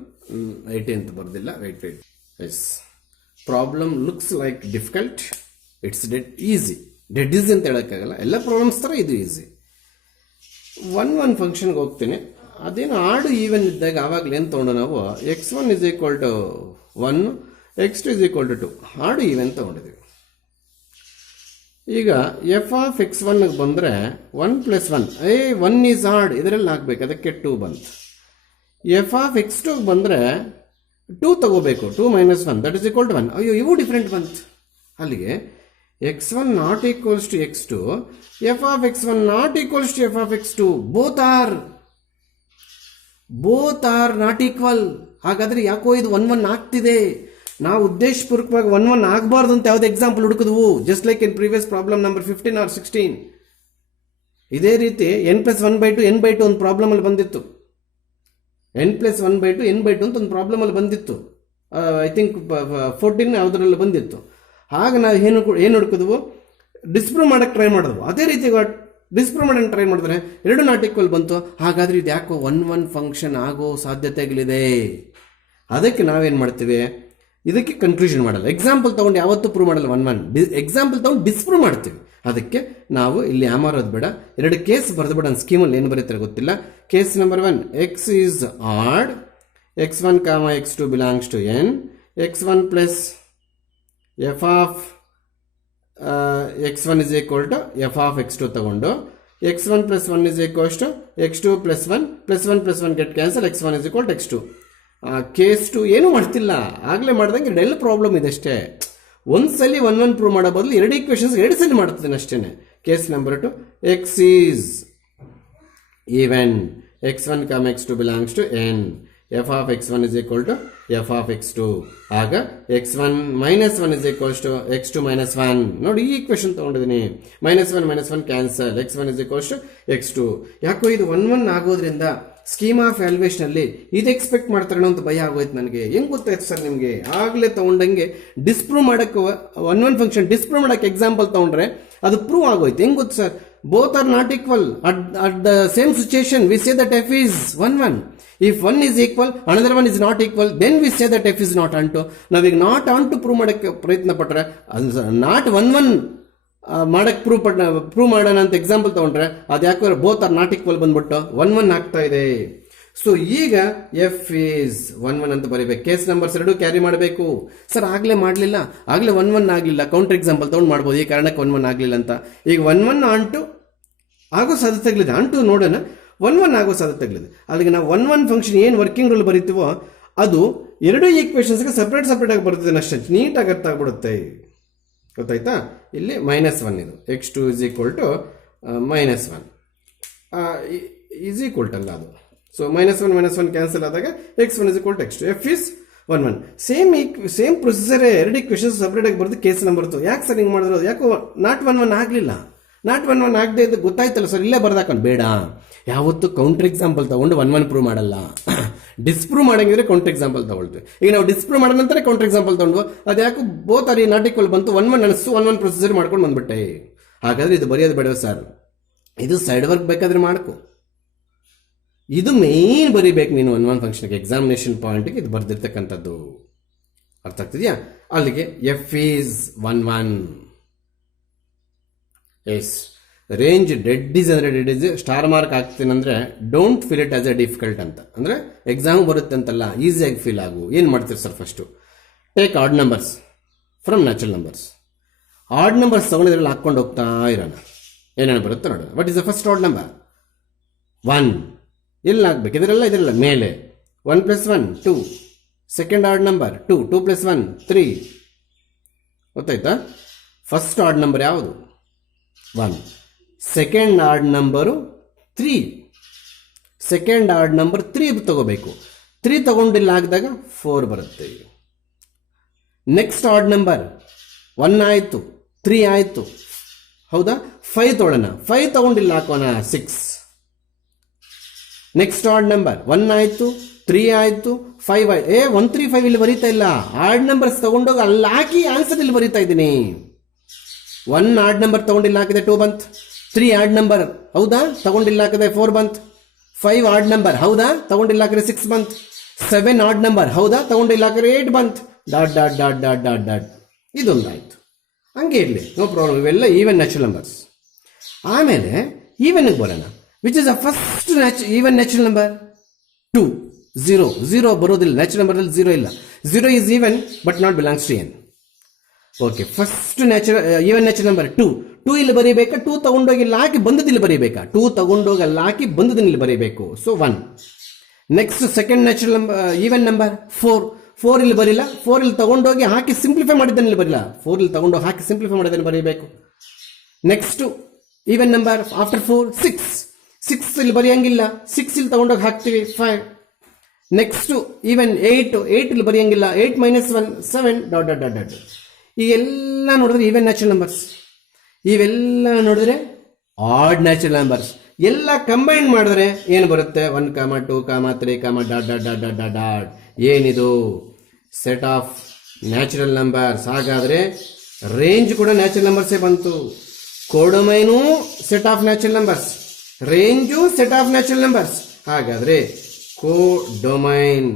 18th ಬರ್ದಿಲ್ಲ, wait. Yes, problem looks like difficult, it's dead easy. Dead easy ಅಂತ ಹೇಳೋಕ್ಕಾಗಲ್ಲ, ಎಲ್ಲ problems ಥರ ಇದು ಈಸಿ. 1 1 ಫಂಕ್ಷನ್ಗೆ ಹೋಗ್ತೀನಿ. ಅದೇನು ಆಡು ಈವನ್ ಇದ್ದಾಗ ಆವಾಗಲೇ ಏನು ತೊಗೊಂಡು ನಾವು x1 is equal to 1, x2 is equal to 2 ಆಡು ಈವನ್ ತೊಗೊಂಡಿದ್ದೀವಿ. ಈಗ f of x1 ಬಂದರೆ 1 + 1, 1 is ಆಡ್, ಇದರಲ್ಲಿ ಹಾಕ್ಬೇಕು, ಅದಕ್ಕೆ 2 ಬಂತು. f of x2 ಬಂದರೆ 2 ತಗೋಬೇಕು, 2 - 1 ದಟ್ ಇಸ್ ಈಕ್ವಲ್ ಟು 1. ಅಯ್ಯೋ, ಇವು ಡಿಫ್ರೆಂಟ್ ಬಂತು. ಅಲ್ಲಿಗೆ x1 not equals to x2, f of x1 not equals to f of x2, both are not equal. ಹಾಗಾದ್ರೆ ಯಾಕೋ ಇದು 1 1 ಆಗ್ತಿದೆ. ನಾವು ಉದ್ದೇಶಪೂರ್ವಕವಾಗಿ 1 1 ಆಗಬಾರ್ದು ಅಂತ ಯಾವ್ದು ಎಕ್ಸಾಂಪಲ್ ಹುಡುಕಿದ್ವು, just like in previous problem number 15 or 16. ಇದೇ ರೀತಿ n+1/2 n/2 ಒಂದು ಪ್ರಾಬ್ಲಮ್ ಅಲ್ಲಿ ಬಂದಿತ್ತು. n+1/2 n/2 ಅಂತ ಒಂದು ಪ್ರಾಬ್ಲಮ್ ಅಲ್ಲಿ ಬಂದಿತ್ತು. ಐ ಥಿಂಕ್ 14 ಯಾವುದರಲ್ಲಿ ಬಂದಿತ್ತು. ಆಗ ನಾವು ಏನು ಹುಡುಕಿದ್ವು, ಡಿಸ್ಪ್ರೂವ್ ಮಾಡಕ್ಕೆ ಟ್ರೈ ಮಾಡಿದ್ವು. ಅದೇ ರೀತಿ ಡಿಸ್ಪ್ರೂವ್ ಮಾಡಕ್ಕೆ ಟ್ರೈ ಮಾಡಿದ್ರೆ 2 ನಾಟ್ ಈಕ್ವಲ್ ಬಂತು. ಹಾಗಾದ್ರೆ ಇದು ಯಾಕೋ 1 1 ಫಂಕ್ಷನ್ ಆಗೋ ಸಾಧ್ಯತೆಗಳಿದೆ. ಅದಕ್ಕೆ ನಾವೇನು ಮಾಡ್ತೀವಿ, ಇದಕ್ಕೆ ಕನ್ಕ್ಲೂಷನ್ ಮಾಡಲ್ಲ. ಎಕ್ಸಾಂಪಲ್ ತಗೊಂಡು ಯಾವತ್ತೂ ಪ್ರೂವ್ ಮಾಡಲ್ಲ. 1 1 ಎಕ್ಸಾಂಪಲ್ ತಗೊಂಡು ಡಿಸ್ಪ್ರೂವ್ ಮಾಡ್ತೀವಿ. ಅದಕ್ಕೆ ನಾವು ಇಲ್ಲಿ ಯಾಮಾರೋದು ಬೇಡ, 2 ಕೇಸ್ ಬರೆದು ಬೇಡ. ಸ್ಕೀಮಲ್ಲಿ ಏನು ಬರೀತಾರೆ ಗೊತ್ತಿಲ್ಲ. Case number 1, x is odd, x1, x2 belongs to n, x1 plus f of x1 is equal to f of x2 ತಗೊಂಡು x1 plus 1 is equals to x2 plus 1 plus 1 get cancel, x1 is equal to x2. Case 2 ಏನು ಮಾಡ್ತಿಲ್ಲ, ಆಗಲೇ ಮಾಡ್ದಂಗೆ 2 problem ಇದೆ ಅಷ್ಟೇ. ಒಂದ್ಸಲಿ 1 1 prove ಮಾಡೋ ಬದಲು 2 ಈಕ್ವೇಷನ್ಸ್ 2 ಸಲ ಮಾಡ್ತೀನಿ ಅಷ್ಟೇ. Case number 2, x is even, x1, x2 belongs to n, f of x1 is equal to f of x2. ಆಗ x1 - 1 is equals to x2 - 1. ನೋಡಿ, ಈ ಈಕ್ವೇಷನ್ ತಗೊಂಡಿದ್ದೀನಿ. -1 - 1 cancel, x1 is equals to x2. ಯಾಕೋ ಇದು 1 1 ಆಗೋದ್ರಿಂದ scheme of valuation ಅಲ್ಲಿ ಇದು expect ಮಾಡ್ತಾರೆ ಅಂತ ಭಯ ಆಗೋಯ್ತು ನನಗೆ. ಹೆಂಗ್ ಗೊತ್ತಾಯ್ತು ಸರ್ ನಿಮಗೆ? ಆಗ್ಲೇ ತಗೊಂಡಂಗೆ ಡಿಸ್ಪ್ರೂವ್ ಮಾಡಕ್ಕೆ ಒನ್ ಫಂಕ್ಷನ್ ಡಿಸ್ಪ್ರೂವ್ ಮಾಡಕ್ಕೆ ಎಕ್ಸಾಂಪಲ್ ತಗೊಂಡ್ರೆ ಅದು ಪ್ರೂವ್ ಆಗೋಯ್ತು. ಹೆಂಗ್ ಗೊತ್ತು sir? Both are not equal at the same situation we say that f is 1 1. If one is equal another one is not equal, then we say that f is not onto. ನಾವೀಗ not ಆನ್ಟು prove ಮಾಡಕ್ಕೆ ಪ್ರಯತ್ನ ಪಟ್ರೆ not 1 1 ಮಾಡಕ್ prove ಮಾಡೋಣ ಅಂತ example ತಗೊಂಡ್ರೆ ಅದು ಯಾಕೆ both are not equal ಬಂದ್ಬಿಟ್ಟು 1 1 ಆಗ್ತಾ ಇದೆ. ಸೊ ಈಗ ಎಫ್ ಈಸ್ 1 1 ಅಂತ ಬರೀಬೇಕು. ಕೇಸ್ ನಂಬರ್ಸ್ 2 ಕ್ಯಾರಿ ಮಾಡಬೇಕು. ಸರ್ ಆಗ್ಲೇ ಮಾಡಲಿಲ್ಲ, ಆಗ್ಲೇ 1 1 ಆಗಲಿಲ್ಲ, ಕೌಂಟರ್ ಎಕ್ಸಾಂಪಲ್ ತಗೊಂಡು ಮಾಡ್ಬೋದು ಈ ಕಾರಣಕ್ಕೆ 1 1 ಆಗಲಿಲ್ಲ ಅಂತ. ಈಗ 1 1 ಆನ್ಟು ಆಗೋ ಸಾಧ್ಯತೆಗಳಿದೆ, ಆನ್ಟು ನೋಡೋಣ 1 1 ಆಗೋ ಸಾಧ್ಯತೆಗಳಿದೆ. ಅಲ್ಲಿಗೆ ನಾವು 1 1 ಫಂಕ್ಷನ್ ಏನು ವರ್ಕಿಂಗ್ ರೂಲ್ ಬರೀತೀವೋ ಅದು ಎರಡು ಈಕ್ವೇಷನ್ಸ್ಗೆ ಸಪ್ರೇಟ್ ಆಗಿ ಬರ್ತದೆ ಅಷ್ಟೇ, ನೀಟಾಗಿ ಅರ್ಥ ಆಗ್ಬಿಡುತ್ತೆ. ಗೊತ್ತಾಯ್ತಾ? ಇಲ್ಲಿ -1 ಇದು x2 -1 ಈಸ್ ಈಕ್ವಲ್ ಟು ಅಲ್ಲ ಅದು. ಸೊ -1 ಕ್ಯಾನ್ಸಲ್ ಆದಾಗ x1 x2 f is 1 1. Same procedure ಎರಡು ಈಕ್ವೇಷನ್ಸ್ ಸಪ್ರೇಟ್ ಆಗಿ ಬರುತ್ತೆ ಕೇಸ್ ನಂಬರ್. ಯಾಕೆ ಸರ್ ಹಿಂಗೆ ಮಾಡಿದ್ರು? ಯಾಕೋ ನಾಟ್ 1 1 ಆಗಲಿಲ್ಲ, ನಾಟ್ 1 1 ಆಗದೆ ಇದು ಗೊತ್ತಾಯ್ತಲ್ಲ ಸರ್, ಇಲ್ಲೇ ಬರ್ದಾಕೊಂಡು ಬೇಡ. ಯಾವತ್ತು ಕೌಂಟರ್ ಎಕ್ಸಾಂಪಲ್ ತಗೊಂಡು 1 1 ಪ್ರೂವ್ ಮಾಡಲ್ಲ. ಡಿಸ್ಪ್ರೂವ್ ಮಾಡಂಗಿದ್ರೆ ಕೌಂಟರ್ ಎಕ್ಸಾಂಪಲ್ ತಗೊಳ್ತೀವಿ. ಈಗ ನಾವು ಡಿಸ್ಪ್ರೂವ್ ಮಾಡಿದ ನಂತರ ಕೌಂಟರ್ ಎಕ್ಸಾಂಪಲ್ ತಗೊಂಡು ಅದು ಯಾಕೆ ಬೋತ್ ಆರ್ ನಾಟ್ ಈಕ್ವಲ್ ಬಂತು, 1 1 ಅನಿಸ್ತು, 1 1 ಪ್ರೊಸೀಜರ್ ಮಾಡ್ಕೊಂಡು ಬಂದ್ಬಿಟ್ಟೆ. ಹಾಗಾದ್ರೆ ಇದು ಬರೆಯೋದು ಬೇಡ ಸರ್, ಇದು ಸೈಡ್ ವರ್ಕ್ ಬೇಕಾದ್ರೆ ಮಾಡ್ಕೊ, ಇದು ಮೇನ್ ಬರೀಬೇಕು ನೀನು 1 1 ಫಂಕ್ಷನ್ಗೆ ಎಕ್ಸಾಮಿನೇಷನ್ ಪಾಯಿಂಟ್ಗೆ ಇದು ಬರ್ದಿರ್ತಕ್ಕಂಥದ್ದು. ಅರ್ಥ ಆಗ್ತಿದೆಯಾ? ಅಲ್ಲಿಗೆ f is 1 1. Yes, range dead easy ಅಂದರೆ ಡೆಡ್ ಈಸ್ ಸ್ಟಾರ್ ಮಾರ್ಕ್ ಆಗ್ತೀನಂದ್ರೆ don't feel it as a difficult ಅಂತ. ಅಂದರೆ ಎಕ್ಸಾಮ್ ಬರುತ್ತೆ ಅಂತಲ್ಲ, ಈಸಿಯಾಗಿ ಫೀಲ್ ಆಗು. ಏನು ಮಾಡ್ತೀರಿ ಸರ್? First take odd numbers from natural numbers. Odd numbers ತಗೊಂಡಿದ್ರಲ್ಲಿ ಹಾಕ್ಕೊಂಡು ಹೋಗ್ತಾ ಇರೋಣ, ಏನೇನು ಬರುತ್ತೆ ನೋಡೋಣ. What is the first odd number? 1. ಎಲ್ಲಿ ಹಾಕ್ಬೇಕು? ಇದರೆಲ್ಲ ಮೇಲೆ 1 + 1 2. Second odd number 2 2 + 1 3. ಗೊತ್ತಾಯ್ತಾ? ಫಸ್ಟ್ ಆಡ್ ನಂಬರ್ ಯಾವುದು? 1. Second odd number 3. Second odd number 3 ತಗೋಬೇಕು. 3 ತಗೊಂಡಿಲ್ಲ ಹಾಕಿದಾಗ 4 ಬರುತ್ತೆ. ನೆಕ್ಸ್ಟ್ ಆಡ್ ನಂಬರ್ 1 ಆಯಿತು, 3 ಆಯಿತು, ಹೌದಾ? 5 ತೊಗೊಳ್ಳೋಣ. 5 ತಗೊಂಡಿಲ್ಲ ಹಾಕೋಣ 6. ನೆಕ್ಸ್ಟ್ ಆಡ್ ನಂಬರ್ 1 ಆಯಿತು, 3 ಆಯಿತು, 5 ಆಯ್ತು. 1 3 5 ಇಲ್ಲಿ ಬರೀತಾ ಇಲ್ಲ. ಆಡ್ ನಂಬರ್ಸ್ ತಗೊಂಡೋಗಿ ಅಲ್ಲಿ ಹಾಕಿ ಆನ್ಸರ್ ಇಲ್ಲಿ ಬರೀತಾ ಇದ್ದೀನಿ. 1 ಆಡ್ ನಂಬರ್ ತಗೊಂಡಿಲ್ಲ ಹಾಕಿದೆ 2 ಬಂತು. 3 ಆಡ್ ನಂಬರ್ ಹೌದಾ, ತಗೊಂಡಿಲ್ಲ ಹಾಕಿದೆ 4 ಬಂತು. 5 ಆಡ್ ನಂಬರ್ ಹೌದಾ, ತಗೊಂಡಿಲ್ಲ ಹಾಕಿದ್ರೆ 6 ಬಂತು. 7 ಆಡ್ ನಂಬರ್ ಹೌದಾ, ತಗೊಂಡಿಲ್ಲ ಹಾಕಿದ್ರೆ 8 ಬಂತು. Dot dot dot dot dot dot ಇದೊಂದಾಯ್ತು. ಹಂಗೆ ಇರಲಿ, ನೋ ಪ್ರಾಬ್ಲಮ್. ಇವೆಲ್ಲ ಈವನ್ ನ್ಯಾಚುರಲ್ ನಂಬರ್ಸ್. ಆಮೇಲೆ ಈವನ್ಗೆ ಬರೋಣ. Which is the first even natural number? 2 0 0 ಬರೋದಿಲ್ಲ ನ್ಯಾಚುರಲ್ ನಂಬರಲ್ಲಿ, 0 ಇಲ್ಲ. 0 is even but not belongs to n. Okay, first even natural number 2. 2 ಇಲ್ಲಿ ಬರೀಬೇಕಾ? 2 ತಗೊಂಡೋಗಿ ಇಲ್ಲಿ ಹಾಕಿ ಬಂದದ್ದು ಇಲ್ಲಿ ಬರೀಬೇಕಾ? 2 ತಗೊಂಡೋಗಿ ಅಲ್ಲಿ ಹಾಕಿ ಬಂದದನ್ನ ಇಲ್ಲಿ ಬರೀಬೇಕು. So 1. Next second natural number even number 4. 4 ಇಲ್ಲಿ ಬರಿಲ್ಲ. 4 ಇಲ್ಲಿ ತಗೊಂಡೋಗಿ ಹಾಕಿ ಸಿಂಪ್ಲಿಫೈ ಮಾಡಿದ್ದನ್ನು ಇಲ್ಲಿ ಬರಿಲ್ಲ. 4 ಇಲ್ಲಿ ತಗೊಂಡೋಗಿ ಹಾಕಿ ಸಿಂಪ್ಲಿಫೈ ಮಾಡಿದ್ದನ್ನು ಬರೀಬೇಕು. Next even number after 4 6. 6 ಇಲ್ಲಿ ಬರೆಯಂಗಿಲ್ಲ. 6 ಇಲ್ಲಿ ತಗೊಂಡೋಗಿ ಹಾಕ್ತೀವಿ 5. ನೆಕ್ಸ್ಟ್ ಈವನ್ 8 ಇಲ್ಲಿ ಬರೆಯಂಗಿಲ್ಲ. 8 - 1 7 ಡಾಟ್ ಡಾಟ್ ಡಾಟ್ ಡಾಟ್. ಇವೆಲ್ಲ ನೋಡಿದ್ರೆ ಈವನ್ ನ್ಯಾಚುರಲ್ ನಂಬರ್ಸ್, ಇವೆಲ್ಲ ನೋಡಿದ್ರೆ ಆಡ್ ನ್ಯಾಚುರಲ್ ನಂಬರ್ಸ್. ಎಲ್ಲ ಕಂಬೈನ್ ಮಾಡಿದ್ರೆ ಏನು ಬರುತ್ತೆ? 1, 2, 3, dot dot dot dot dot dot. ಏನಿದು? Set of natural numbers. ಹಾಗಾದ್ರೆ ರೇಂಜ್ ಕೂಡ ನ್ಯಾಚುರಲ್ ನಂಬರ್ಸೇ ಬಂತು. Codomain set of natural numbers, range set of natural numbers. ಹಾಗಾದ್ರೆ codomain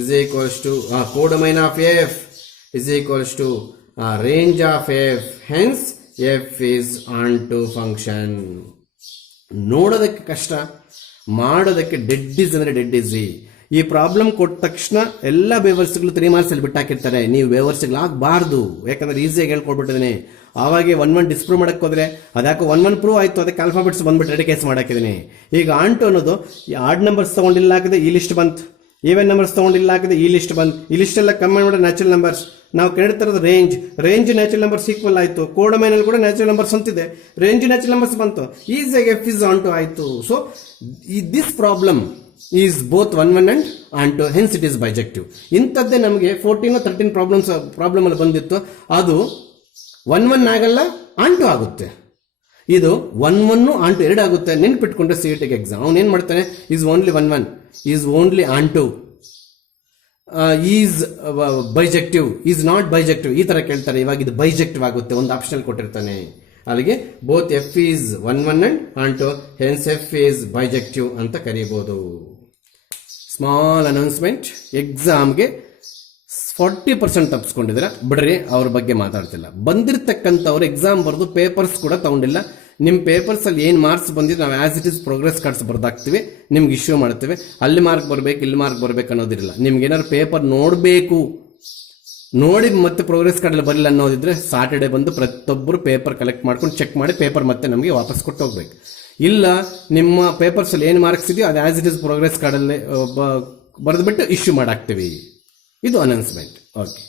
is equals to codomain of f is equals to range of f, hence f is onto function. ನೋಡೋದಕ್ಕೆ ಕಷ್ಟ, ಮಾಡೋದಕ್ಕೆ dead easy ಅಂದರೆ dead easy. ಈ problem ಕೊಟ್ಟ ತಕ್ಷಣ ಎಲ್ಲ ಬೇವರ್ಸ್ಗಳು 3 marks ಅಲ್ಲಿ ಬಿಟ್ಟಾಕಿರ್ತಾರೆ. ನೀವು ಬೇವರ್ಸ್ಗಳು ಆಗಬಾರ್ದು, ಯಾಕಂದ್ರೆ ಈಸಿಯಾಗಿ ಹೇಳ್ಕೊಟ್ಬಿಟ್ಟಿದ್ದೀನಿ. ಆವಾಗೆ 1 1 ಡಿಸ್ಪ್ರೂವ್ ಮಾಡಕ್ಕೆ ಹೋದ್ರೆ ಅದ್ಯಾಕೆ 1 1 ಪ್ರೂವ್ ಆಯ್ತು, ಅದಕ್ಕೆ ಆಲ್ಫಾಬೆಟ್ಸ್ ಬಂದ್ಬಿಟ್ಟು ರೆಡಿ ಕೇಸ್ ಮಾಡಾಕಿದ್ದೀನಿ. ಈಗ ಆಂಟು ಅನ್ನೋದು ಆಡ್ ನಂಬರ್ಸ್ ತಗೊಂಡಿಲ್ಲ ಹಾಕಿದೆ ಈ ಲಿಸ್ಟ್ ಬಂತು, ಈವನ್ ನಂಬರ್ಸ್ ತಗೊಂಡಿಲ್ಲ ಹಾಕಿದೆ ಈ ಲಿಸ್ಟ್ ಬಂತು. ಈ ಲಿಸ್ಟ್ ಎಲ್ಲ ಕಂಬೈನ್ ಮಾಡೋ ನ್ಯಾಚುರಲ್ ನಂಬರ್ಸ್. ನಾವು ಕೇಳ್ತಿರೋದು ರೇಂಜ್ ನ್ಯಾಚುರಲ್ ನಂಬರ್ಸ್ ಈಕ್ವಲ್ ಆಯಿತು. ಕೋಡೊಮೈನಲ್ಲಿ ಕೂಡ ನ್ಯಾಚುರಲ್ ನಂಬರ್ಸ್ ಅಂತಿದೆ, ರೇಂಜ್ ನ್ಯಾಚುರಲ್ ನಂಬರ್ಸ್ ಬಂತು, ಈಸಿಯಾಗಿ ಎಫ್ ಇಸ್ ಆನ್ ಟು ಆಯಿತು. So this problem is both 1 1 and onto, hence it is bijective. ಇಂಥದ್ದೇ ನಮಗೆ 14 13 ಪ್ರಾಬ್ಲಮ್ ಅಲ್ಲಿ ಬಂದಿತ್ತು. ಅದು 1 1 ಆಗಲ್ಲ, ಆನ್ ಟು ಆಗುತ್ತೆ. ಇದು 1-1 ಆನ್2 2 ಆಗುತ್ತೆ. ನೆನ್ಪಿಟ್ಕೊಂಡ್ರೆ ಸಿ ಇ ಟಿಗೆ ಎಕ್ಸಾಮ್ ಅವ್ನು ಏನ್ ಮಾಡ್ತಾನೆ, ಈಸ್ ಓನ್ಲಿ 1-1, ಈಸ್ ಓನ್ಲಿ ಆನ್2, is bijective, is not bijective, ಈ ತರ ಕೇಳ್ತಾರೆ. ಇವಾಗ ಇದು ಬೈಜೆಕ್ಟಿವ್ ಆಗುತ್ತೆ, ಒಂದು ಆಪ್ಷನಲ್ ಕೊಟ್ಟಿರ್ತಾನೆ. ಅಲ್ಲಿಗೆ ಬೋತ್ ಎಫ್ ಈಸ್ 1-1 ಅಂಡ್ ಆನ್2, ಹೆನ್ಸ್ ಎಫ್ ಈಸ್ ಬೈಜೆಕ್ಟಿವ್ ಅಂತ ಕರೀಬಹುದು. ಸ್ಮಾಲ್ ಅನೌನ್ಸ್ಮೆಂಟ್, ಎಕ್ಸಾಮ್ಗೆ 40% ತಪ್ಪಿಸ್ಕೊಂಡಿದ್ದೀರಾ ಬಿಡ್ರಿ, ಅವ್ರ ಬಗ್ಗೆ ಮಾತಾಡ್ತಿಲ್ಲ. ಬಂದಿರತಕ್ಕಂಥವ್ರು ಎಕ್ಸಾಮ್ ಬರೆದು ಪೇಪರ್ಸ್ ಕೂಡ ತಗೊಂಡಿಲ್ಲ. ನಿಮ್ಮ ಪೇಪರ್ಸ್ ಅಲ್ಲಿ ಏನು ಮಾರ್ಕ್ಸ್ ಬಂದಿದೆ ನಾವು as it is progress cards ಬರ್ದಾಕ್ತಿವಿ, ನಿಮ್ಗೆ ಇಶ್ಯೂ ಮಾಡ್ತೇವೆ. ಅಲ್ಲಿ ಮಾರ್ಕ್ ಬರಬೇಕು, ಇಲ್ಲಿ ಮಾರ್ಕ್ ಬರಬೇಕು ಅನ್ನೋದಿರಲಿಲ್ಲ. ನಿಮ್ಗೆ ಏನಾದ್ರು ಪೇಪರ್ ನೋಡಬೇಕು, ನೋಡಿ ಮತ್ತೆ ಪ್ರೋಗ್ರೆಸ್ ಕಾರ್ಡ್ ಅಲ್ಲಿ ಬರಲಿಲ್ಲ ಅನ್ನೋದಿದ್ರೆ ಸಾಟರ್ಡೆ ಬಂದು ಪ್ರತಿಯೊಬ್ಬರು ಪೇಪರ್ ಕಲೆಕ್ಟ್ ಮಾಡ್ಕೊಂಡು ಚೆಕ್ ಮಾಡಿ ಪೇಪರ್ ಮತ್ತೆ ನಮಗೆ ವಾಪಸ್ ಕೊಟ್ಟು ಹೋಗ್ಬೇಕು. ಇಲ್ಲ ನಿಮ್ಮ ಪೇಪರ್ಸ್ ಅಲ್ಲಿ ಏನು ಮಾರ್ಕ್ಸ್ ಇದೆಯೋ ಅದು as it is progress card ಅಲ್ಲಿ ಬರೆದ್ಬಿಟ್ಟು ಇಶ್ಯೂ ಮಾಡಾಕ್ತೀವಿ. ಇದು ಅನೌನ್ಸ್ಮೆಂಟ್. ಓಕೆ.